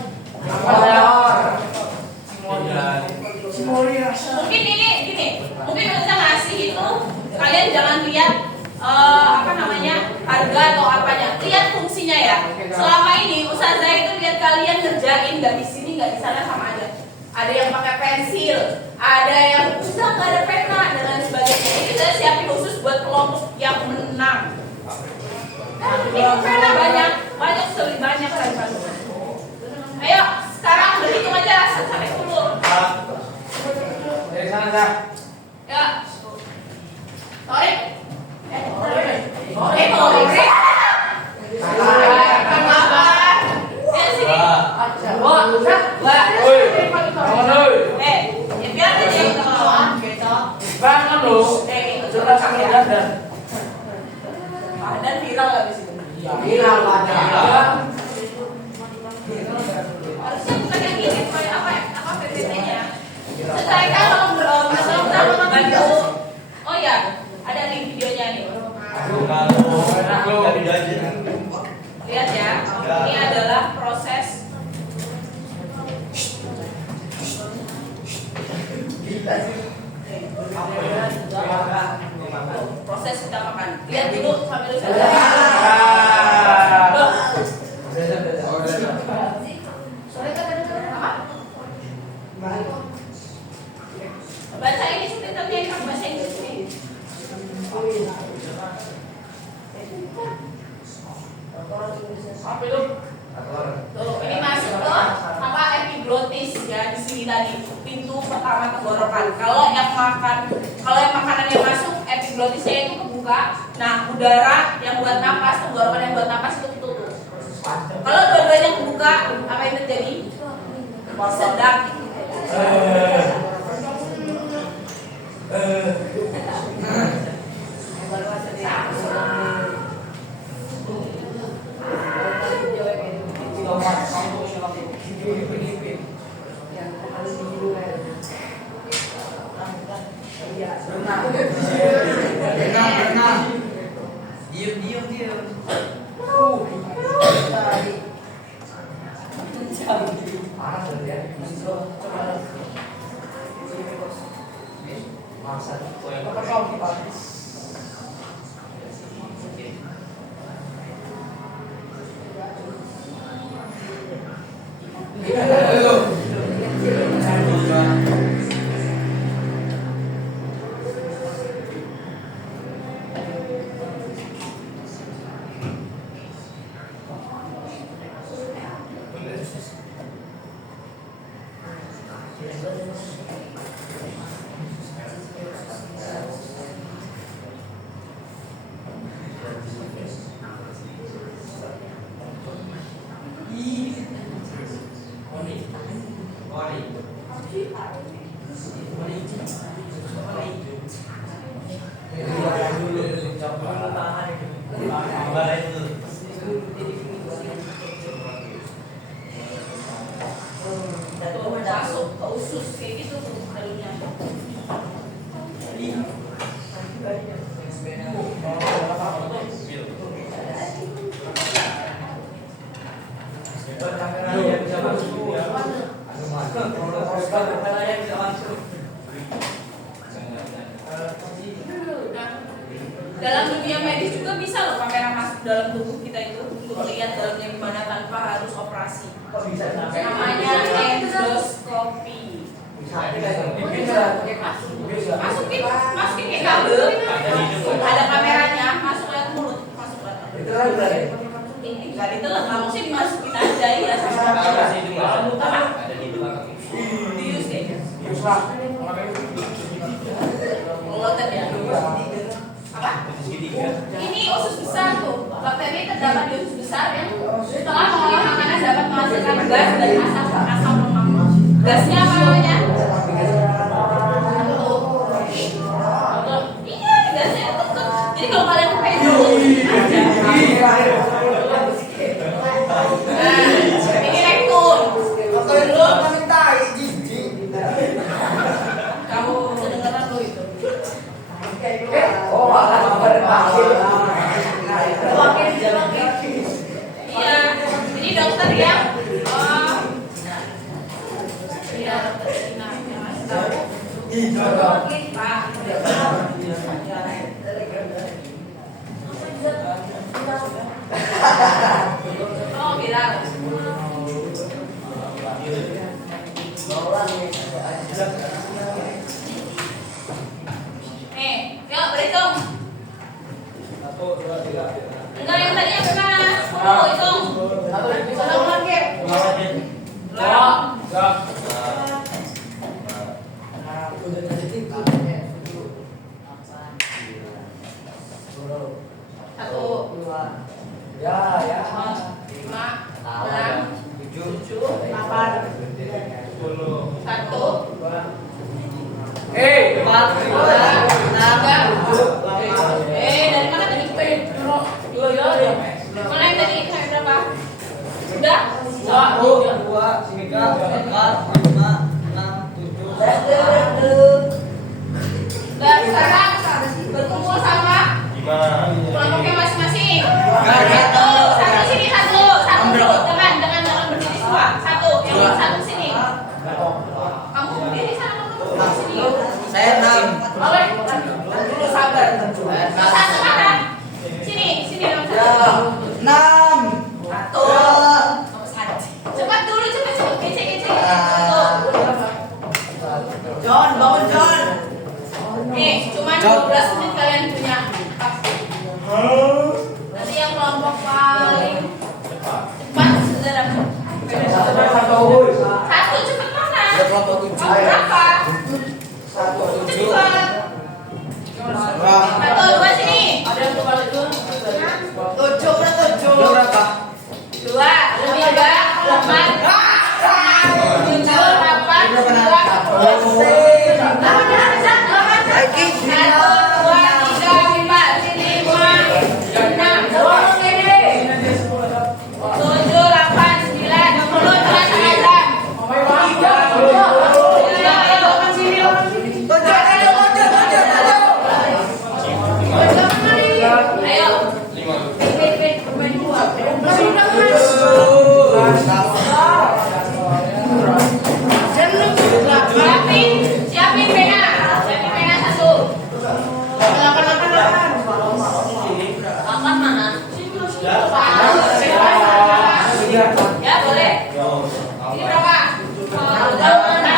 Mungkin ini gini, mungkin Ustazah ngasih itu kalian jangan lihat apa namanya harga atau apanya, lihat fungsinya ya. Selama ini Ustazah itu lihat kalian ngerjain nggak di sini nggak di sana sama aja. Ada yang pakai pensil, ada yang Ustaz nggak ada pena dan lain sebagainya. Ini saya siapin khusus buat kelompok yang menang. Ini pena banyak sekali banyak kan. Ayo sekarang berhitung aja sampai 10. Dari sana dah. Ya. Tarik. Tarik. Biar dia yang bangun lu. Coba sambil dan. Dan viral nggak di situ? Viral ada. Harusnya bukan yang ini, apa PPT-nya? Selesaikan kalau bantu. Oh ya, ada link videonya nih. Lihat ya, ini adalah proses. Proses kita makan. Lihat dulu sambil saya. Baca ini subtitlenya ini pakai bahasa Inggris nih. Apa itu? Tuh, ini masuk ke apa epiglotis ya di sini tadi pintu pertama tenggorokan. Kalau yang makanan yang masuk epiglotisnya itu kebuka. Nah, udara yang buat napas, tenggorokan yang buat napas itu tutup. Kalau dua-duanya kebuka, apa yang terjadi? Sedap. Masuk ke usus kayak gitu tuh dalamnya. Dalam dunia medis juga bisa loh kamera masuk dalam tubuh kita itu untuk melihat dalamnya gimana tanpa harus operasi. Namanya endoskopi. Masukin kayak kabel. Ada kameranya, masuk lewat mulut, masuk lewat. Ini nggak ditelan, maksudnya dimasukin aja ya. Apa? Dius kayaknya. Ngelotet ya. Apa? Ini usus besar tuh. Bakteri terdapat di usus besar yang setelah mengolah makanan dapat menghasilkan gas dan asam lemak. Gasnya apa namanya? Iya, gasnya itu tuh. Jadi kalau kalian pengen ini rektum. Belum kamu kedengeran lo itu. Iya, ini dokter yang iya dokter Cina yang ngasih tahu. Pak. Oh bilang. Yuk berhitung. 1, 2, 3. Enggak yang tadi yang mana? 10 hitung. Ulang lagi. Ulang. Satu. Ya. 5, 6, 7, 8, 1, 3. Dari mana tadi? Mana yang tadi? Sampai berapa? Udah? 1, 2, 3, 4, 5, 6, 7. Udah sekarang berkumpul sama kelompoknya masing-masing. Satu sini satu dulu. Jangan berdiri semua. Satu, yang satu sini. Kamu berdiri sana, kamu sini. Saya 6. Oke, dulu sabar. Satu mana? Sini nomor satu. 6. Satu. Cepat dulu, cepat. Kece. John, bangun Nih, cuma 12 menit kalian punya. Nanti yang kelompok paling cepat saudara. Satu cepet mana? Kamu berapa? Cepet banget. Satu, dua sini. Ada yang kepala itu? 7. Berapa? 2, 3, 4, 7, 8, siapin pena satu. 8 mana? Ya boleh. Ini berapa? Kelompok 1.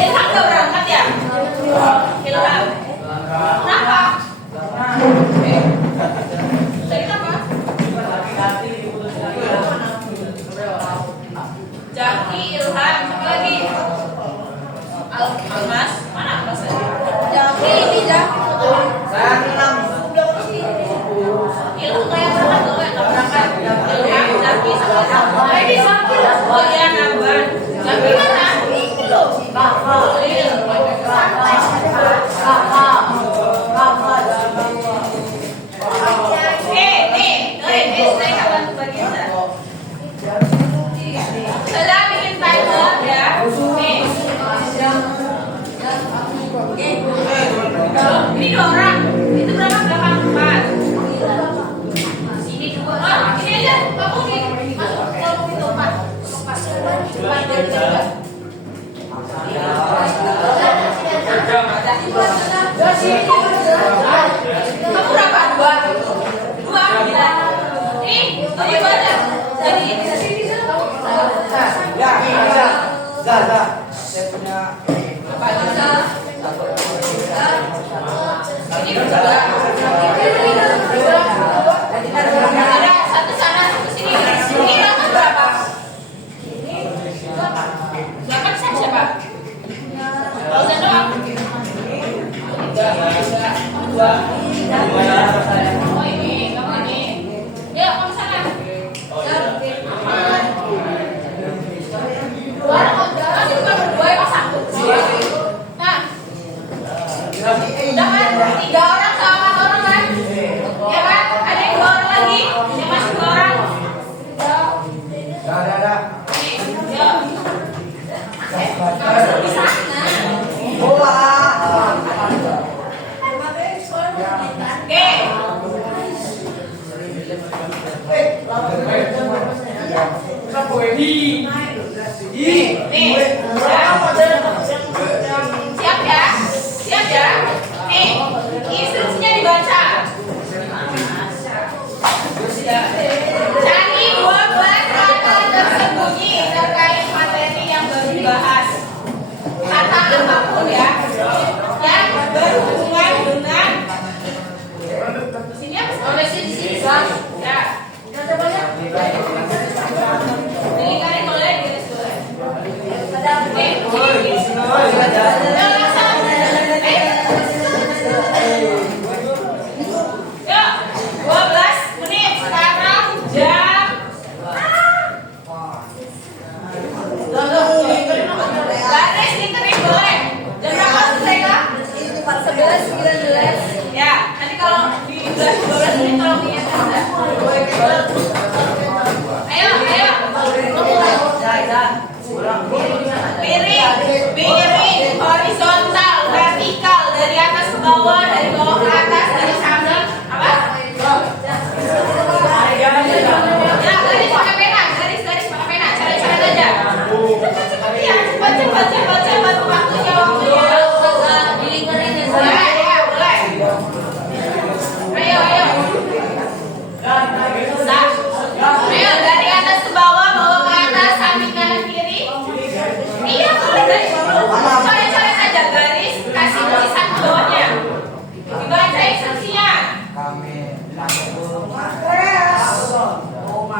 Ilham udah berangkat ya? Ilham. Kenapa? Dari apa? Jaki, Ilham, siapa lagi? Almas, mana Almas? Jaki, ini Jaki. Ilham kayak berangkat tuh, yang berangkat. Ilham, Jaki, sama ini Jaki. Oh iya, Naban. Jaki mana? Ini loh. Saya kawan bagian. Saya bikin timer ya. Ini 2 orang. Itu berapa? 4. Sini 2. Oh, ini aja. Kamu masuk kelompok itu 4. Kamu berapa? 2. Nih, tadi baca. Jadi sini kamu. Saya punya Ini berapa? Ada satu sana, satu sini. Ini kamu berapa? 8 saya siapa? Pausan doang. 2. Oh ini, kamu ini. Yuk, kamu sana. Masih bukan berdua ya, pas satu. Nah, udah kan? 3 orang sama 4 orang kan? Ya kan? Ada yang 2 orang lagi? Yang masih 2 orang? ada. Yuk. Kamu di sana. Oke. Nih. Siap ya? Siap ya? Nih, instruksinya dibaca. Cari 12 kata tersembunyi terkait materi yang baru dibahas. Kata apapun ya, yang berhubungan dengan sini apa? Oleh sini. Ya. Ini kalian boleh, boleh. Oke. miring, horizontal, vertikal, dari atas ke bawah, dari bawah ke atas, dari samping, apa? Ya, garis pakai pena, garis pakai pena, coret-coret aja. Cepet ya, cepat, waktunya. Ya, mulai. Ayo. Ayo, dari atas ke bawah ke atas, samping kanan kiri. Iya, boleh garis dulu. Coret-coret aja garis, kasih tulisan ke bawahnya. Dibaca instruksinya. Kami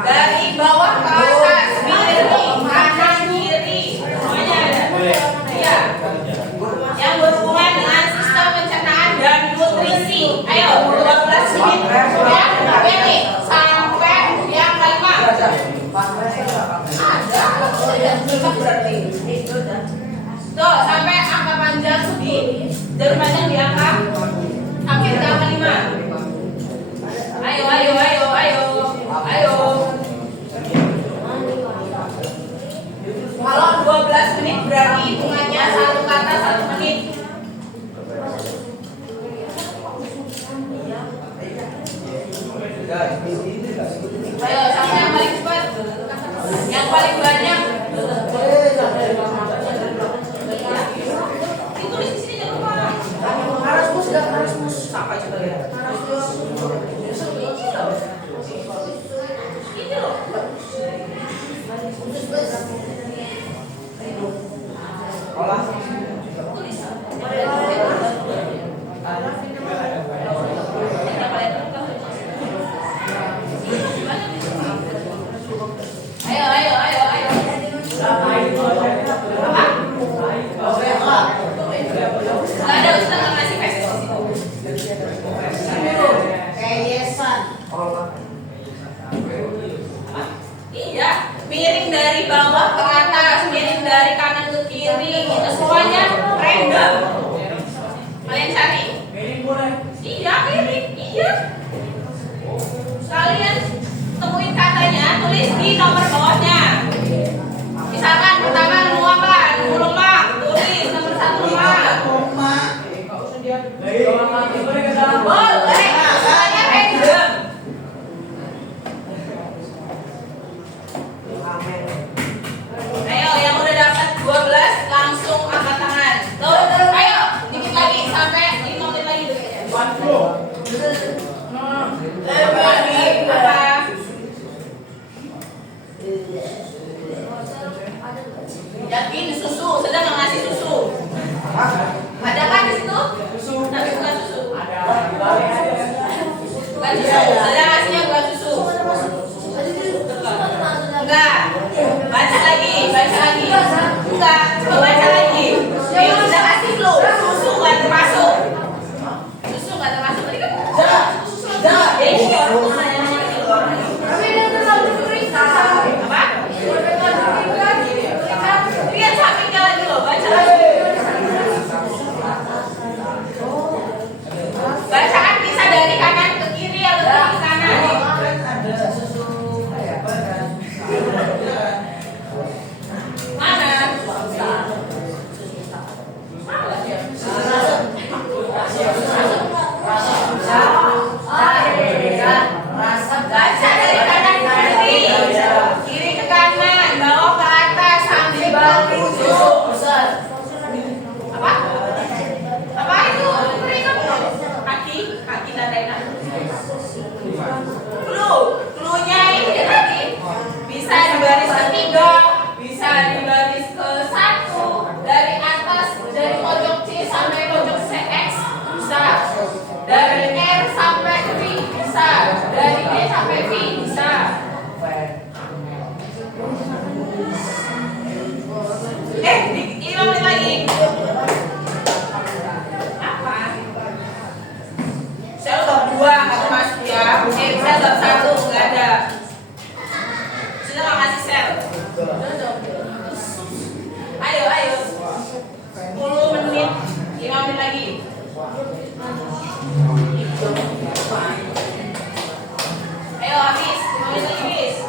Dari bawah ke atas, miring, kanan kiri, semuanya ada. Iya. Yang berhubungan dengan sistem pencernaan dan nutrisi. Ayo, 12 menit. Ya, ini sampai yang kelima. Tuh, sampai angka panjang dari panjang di angka sampai ke angka 5. Ayo. Kalau 12 menit berarti hitungannya satu kata 1 menit. Ayo, sama yang paling cepat. Yang paling banyak. Ditulis di sini jangan lupa. Sampai coba lihat. Ini loh. Iya, miring dari bawah ke atas, miring dari kanan ke kiri, itu semuanya random. Kalian cari. Iya, miring. Iya. Kalian temuin katanya, tulis di nomor bawahnya. Misalkan pertama nemu apa? Nemu lemak, tulis nomor 1 lemak. Boleh, soalnya random. Ayo, yang udah dapat 12 langsung angkat tangan. Tuh, ayo, dikit lagi sampai 5 menit lagi. Apa? Yakin susu, sedang ngasih susu. Ada kan di situ? Tapi bukan susu. Bukan susu, sedang ngasihnya bukan susu. Enggak. Baca lagi. Enggak, coba baca lagi. Yang udah kasih belum? Susu nggak termasuk. Tadi kan? Apa? Lihat sampingnya lagi loh, baca lagi. Bacaan bisa dari kanan ke kiri atau dari kanan. Mana? Baca dari kanan ke kiri ke kanan, bawah ke atas, sambil ke ujung. Apa itu? Kaki tandanya. Cluenya ini tadi bisa di baris ketiga, bisa di baris ke-1, dari atas, dari pojok C sampai pojok CX bisa, dari R sampai V bisa, dari D sampai V bisa. Diulangi lagi. Apa? Sel bab 2 nggak termasuk ya. Sel bab 1 nggak ada. Sudah nggak kasih sel. Ayo. 10 menit, 5 menit lagi. Ayo habis, 5 menit lagi habis.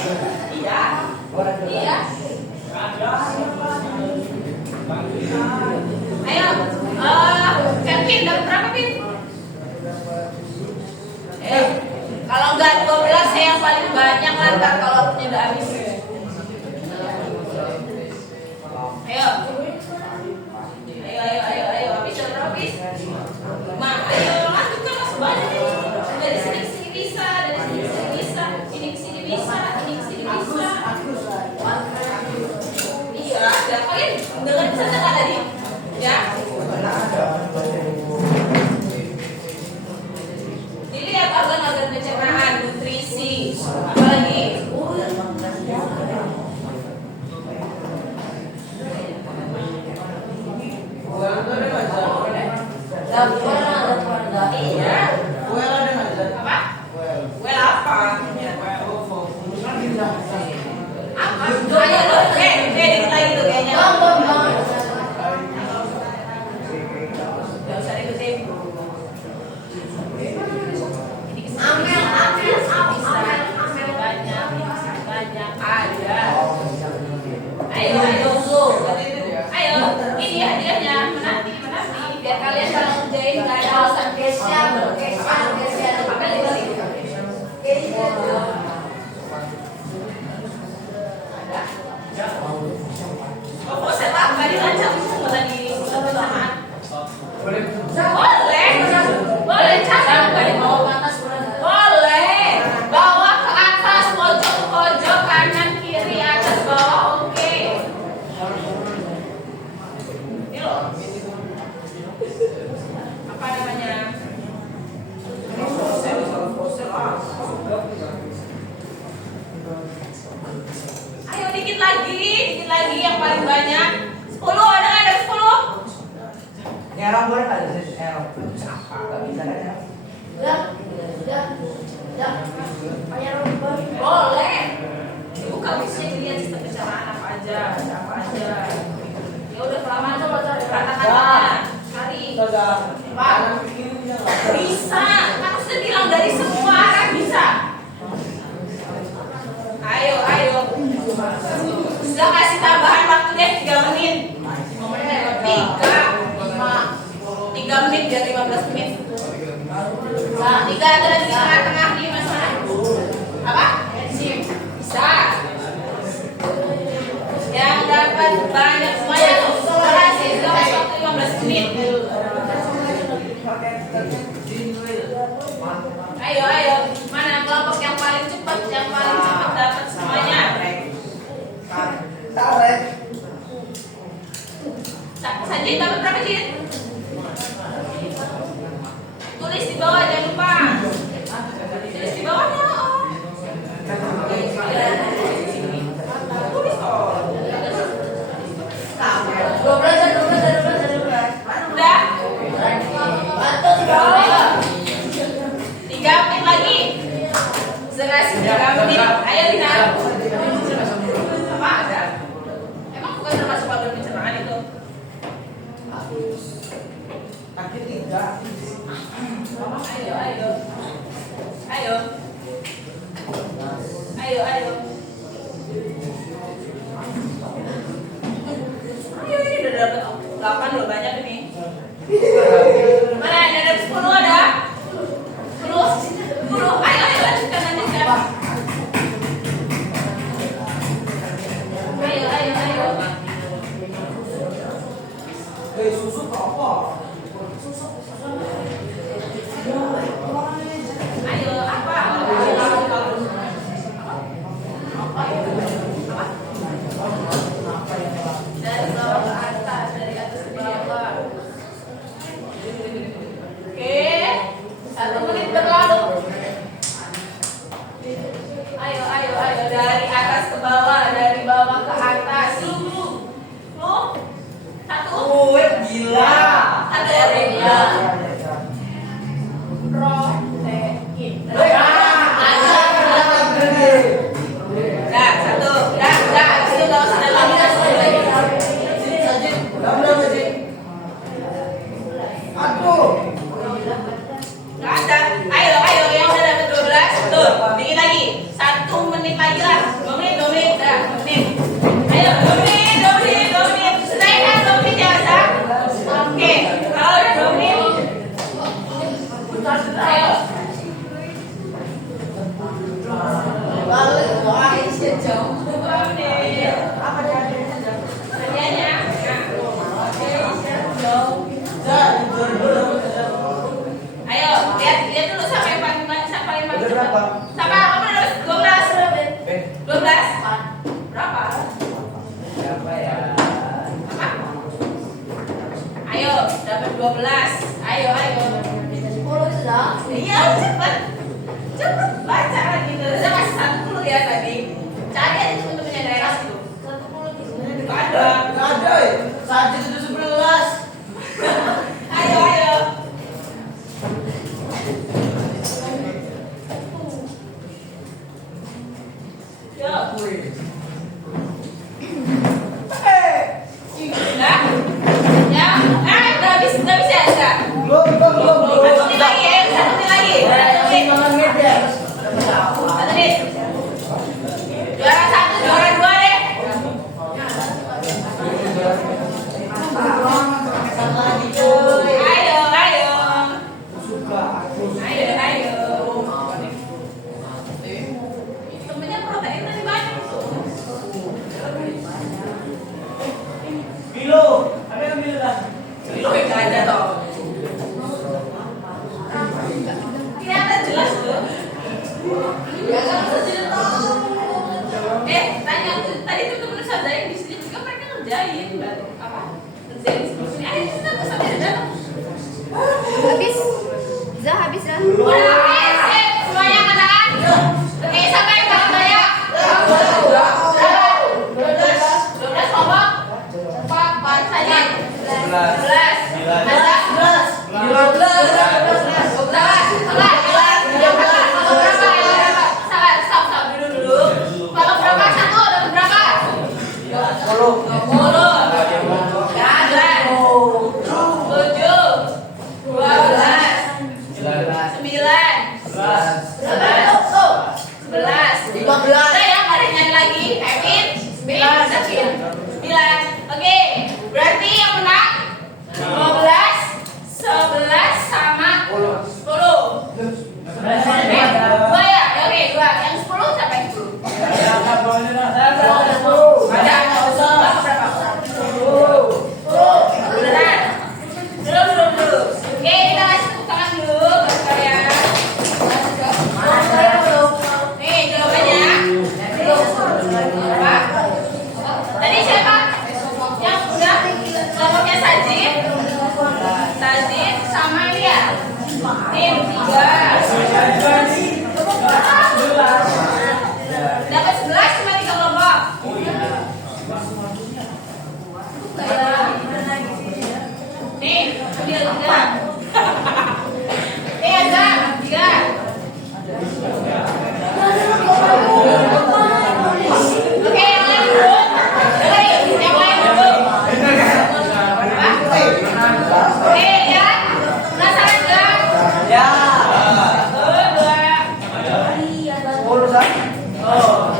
Iya. Iya. Ayo, Kevin dapat berapa, Pin? Kalau nggak 12 saya yang paling banyak lantar kalau waktunya udah habis. Ayo. Ayo, habis ada berapa, Pin? Ayo, lanjutkan masuk banyak nih. Dari sini ke sini bisa, dari sini ke sini bisa, ini ke sini bisa, ini ke sini bisa. Iya, ada. Kalian dengar bisa nggak tadi? Ya. Dilihat organ-organ pencernaan, nutrisi, apalagi. Iya. Apa? Well apa? Apa? Ayo lo, dikit lagi tuh kayaknya. Gak usah ikutin. Banyak aja. Ayo, ini hadiahnya menanti. Biar kalian kalau ngerjain nggak ada alasan case-nya. Apa lagi? Oh, saya tahu tadi lancar semua tadi bersamaan. Boleh, cakap nggak mau ke atas? Boleh, bawa ke atas, pojok ke pojok, kanan kiri atas bawah, oke. Ini loh. Apa namanya? Ayo dikit lagi yang paling banyak. 10, ada nggak ada 10? Error boleh nggak ada error? Apa? Nggak bisa kan? Boleh. Buka bisnya dilihat sistem pencernaan apa aja. Ya udah kelamaan tuh kata-katanya. Cari. Pak. Bisa. Kan sudah bilang dari semua arah bisa. Ayo. Sudah kasih tambahan waktu deh 3 menit. 3 menit biar 15 menit. Nah, 3 ada di tengah-tengah di mana? Apa? Bisa. Yang dapat banyak semuanya tuh. Berhasil sudah kasih waktu 15 menit. Ayo. Mana kelompok yang paling cepat dapat semuanya? Sajid dapat berapa, Jid? Tulis di bawah, jangan lupa. Tulis di bawahnya. Tulis Udah? 3 menit lagi. Selesai 3 menit. Ayo Dina. Apa? Emang bukan termasuk organ pencernaan itu? Kaki 3. Ayo. Ini udah dapat 8 loh, banyak ini. Mana yang dapat 10 ada? 10. Ayo lanjutkan. Ayo. Susu apa? Ayo, apa? Dari bawah ke atas, dari atas ke bawah. Oke, 1 menit berlalu. Ayo, dari atas ke bawah, dari bawah ke atas. Lu, 1. Gila. Ada ya. Protein. Dah, 1. Dah. Itu kalau sudah lagi. Nggak ada. Ayo, yang udah dapat 12. Tuh, bikin lagi. 1 menit menit lagi lah. 2 menit, 2 menit, dah, 2 menit. Ayo, 2 menit, 2 menit, 2 menit. Selesai kan 2 menit ya, Sa? Oke, kalau udah 2 menit. Ayo. Ayo, lihat dulu siapa yang paling cepat. Siapa? Kamu udah dapat 12. 12. Berapa? Siapa ya? Apa? Ayo, dapat 12. Ayo. Iya, cepat. Cepat baca lagi tuh. Saya kasih 1 dulu ya tadi. Cari aja teman-temannya daerah situ. Nggak ada. Saat itu 11. Ayo. Yo. Udah? Ya. Udah habis ya, Zak? Belum. 1 menit lagi ya. 1 menit lagi. 1 menit. 1 menit. Juara 1, juara 2 deh. Ayo. Temennya protein tadi banyak tuh. Milo, ada yang Milo lah. Lo nggak ada toh. Kelihatan jelas tuh. Tanya tuh tadi tuh temen saya yang di sini juga mereka ngerjain apa? Ngerjain skripsi. Ayo kita ke sana datang. Habis dah. Udah habis. Semuanya katakan. Oke, siapa yang paling banyak? 12 kelompok. Cepat, bahasanya. 11. Ada? 12. Stop dulu. Kalau berapa? 1 dapat berapa? 20. Jangan. 7. 12. 9. 11. 15. Udah ya, ada yang nyanyi lagi. Kevin. 9. Oke, berarti yang menang 12, 11 sama 10. Dua ya? Oke, 2. Yang 10 siapa yang 10? Ada. Beneran? Dulu. Oke, kita kasih tepuk tangan dulu buat kalian. Nih, jawabannya. Apa? Tadi siapa? Yang udah kelompoknya Sajid sama Lia. Nih, 3. Dapat 11 cuma 3 kelompok. Nih, ambil 3. Nih, ada 3. Oke, yang lain dulu. Dengerin, yang lain dulu. Ya, penasaran kan? Ya. 1, 2. 10 kan? Oh,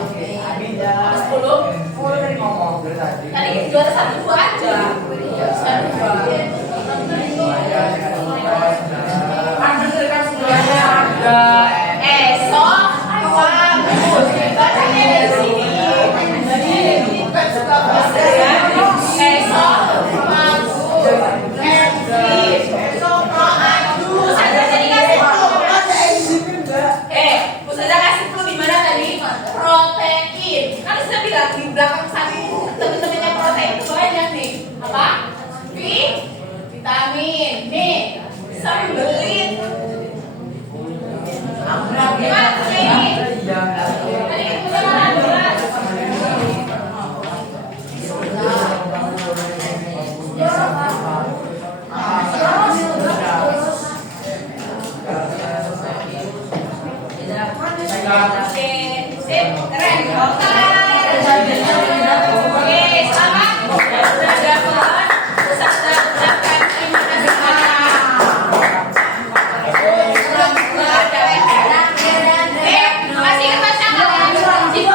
Abida. 10. Dari ngomong dari tadi. Tadi juara 1 2 aja. Sekarang 2. Kan sebenarnya ada. Esok bagus. Bacanya dari sini. Esok bagus. Ustazah tadi kasih Ustazah kasih clue di mana tadi? Protein. Kan sudah bilang di belakang samping teman-temannya protein itu banyak nih. Apa? Vitamin. Nih, sembelit. Gimana tuh ini? Tadi kita mana jelas? Oke, sip, keren. Oke, selamat. Sudah dapat. Ustazah ucapkan terima kasih banyak. Makasih kepada kalian.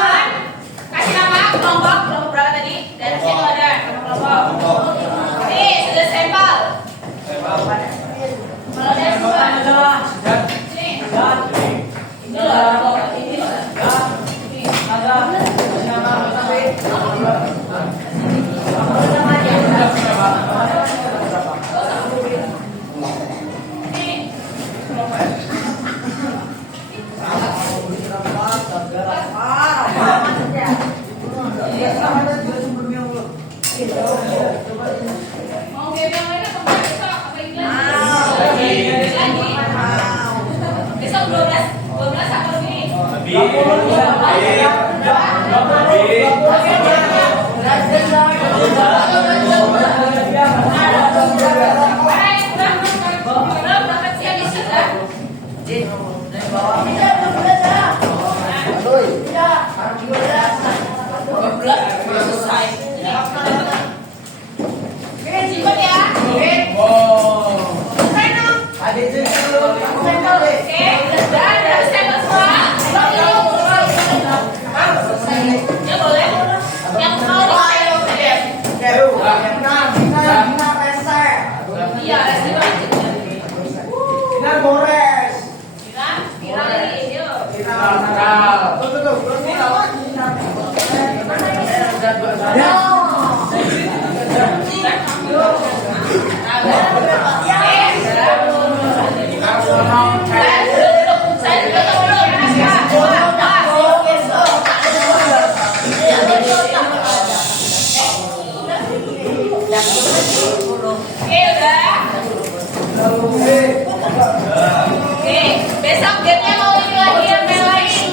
Besok gamenya mau ini lagi yang main lain.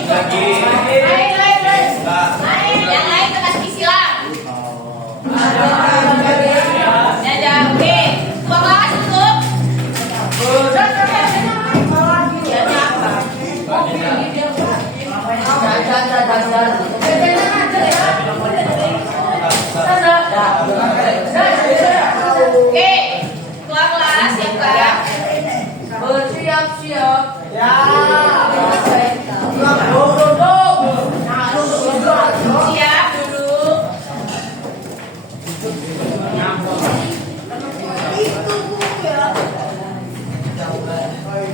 Yang lain tekan silang. Ya, oke. Tua kelas tutup. Oke, tua kelas ya Kak. Bersiap-siap. Siap duduk.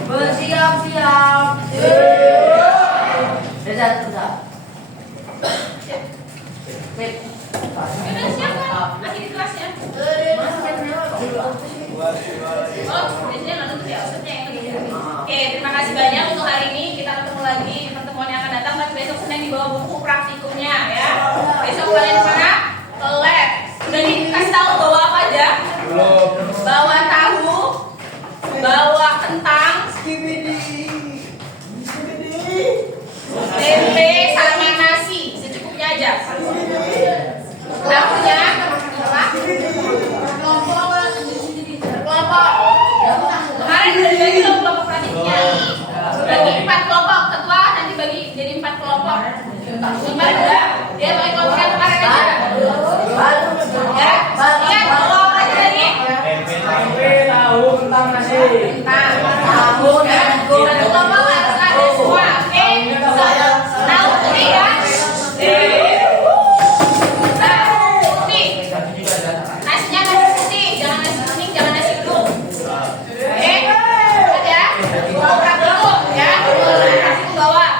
Bersiap-siap. Udah siap kan? Lagi di kelas ya. Oh, biasanya nggak tutup ya, maksudnya yang lagi. Oke, terima kasih banyak untuk hari ini. Kita ketemu lagi di pertemuan yang akan datang. Mas besok Senin dibawa buku praktikumnya ya. Besok kalian kemana? Ke lab. Udah dikasih tahu bawa apa aja? Bawa tahu, bawa kentang, tempe sama nasi, secukupnya aja. Tahunya apa? Kelompok. Kemarin udah dibagi loh kelompok praktiknya. Bagi 4 kelompok, ketua nanti bagi jadi 4 kelompok. Kemarin udah, dia bagi kelompok yang kemarin aja. Ya, ingat bawa apa aja tadi? Tahu tentang nasi. Tahu dan kelompok harus ada semua. Oke, tahu putih ya? Tahu putih. Nasinya nasi putih, jangan nasi kuning, jangan nasi biru. Oke, ada? Buka dulu ya. Nasi ke bawah.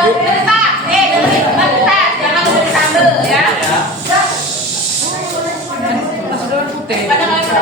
Bentar, dengerin, bentar, jangan lupa sambel ya. Pada nggak bisa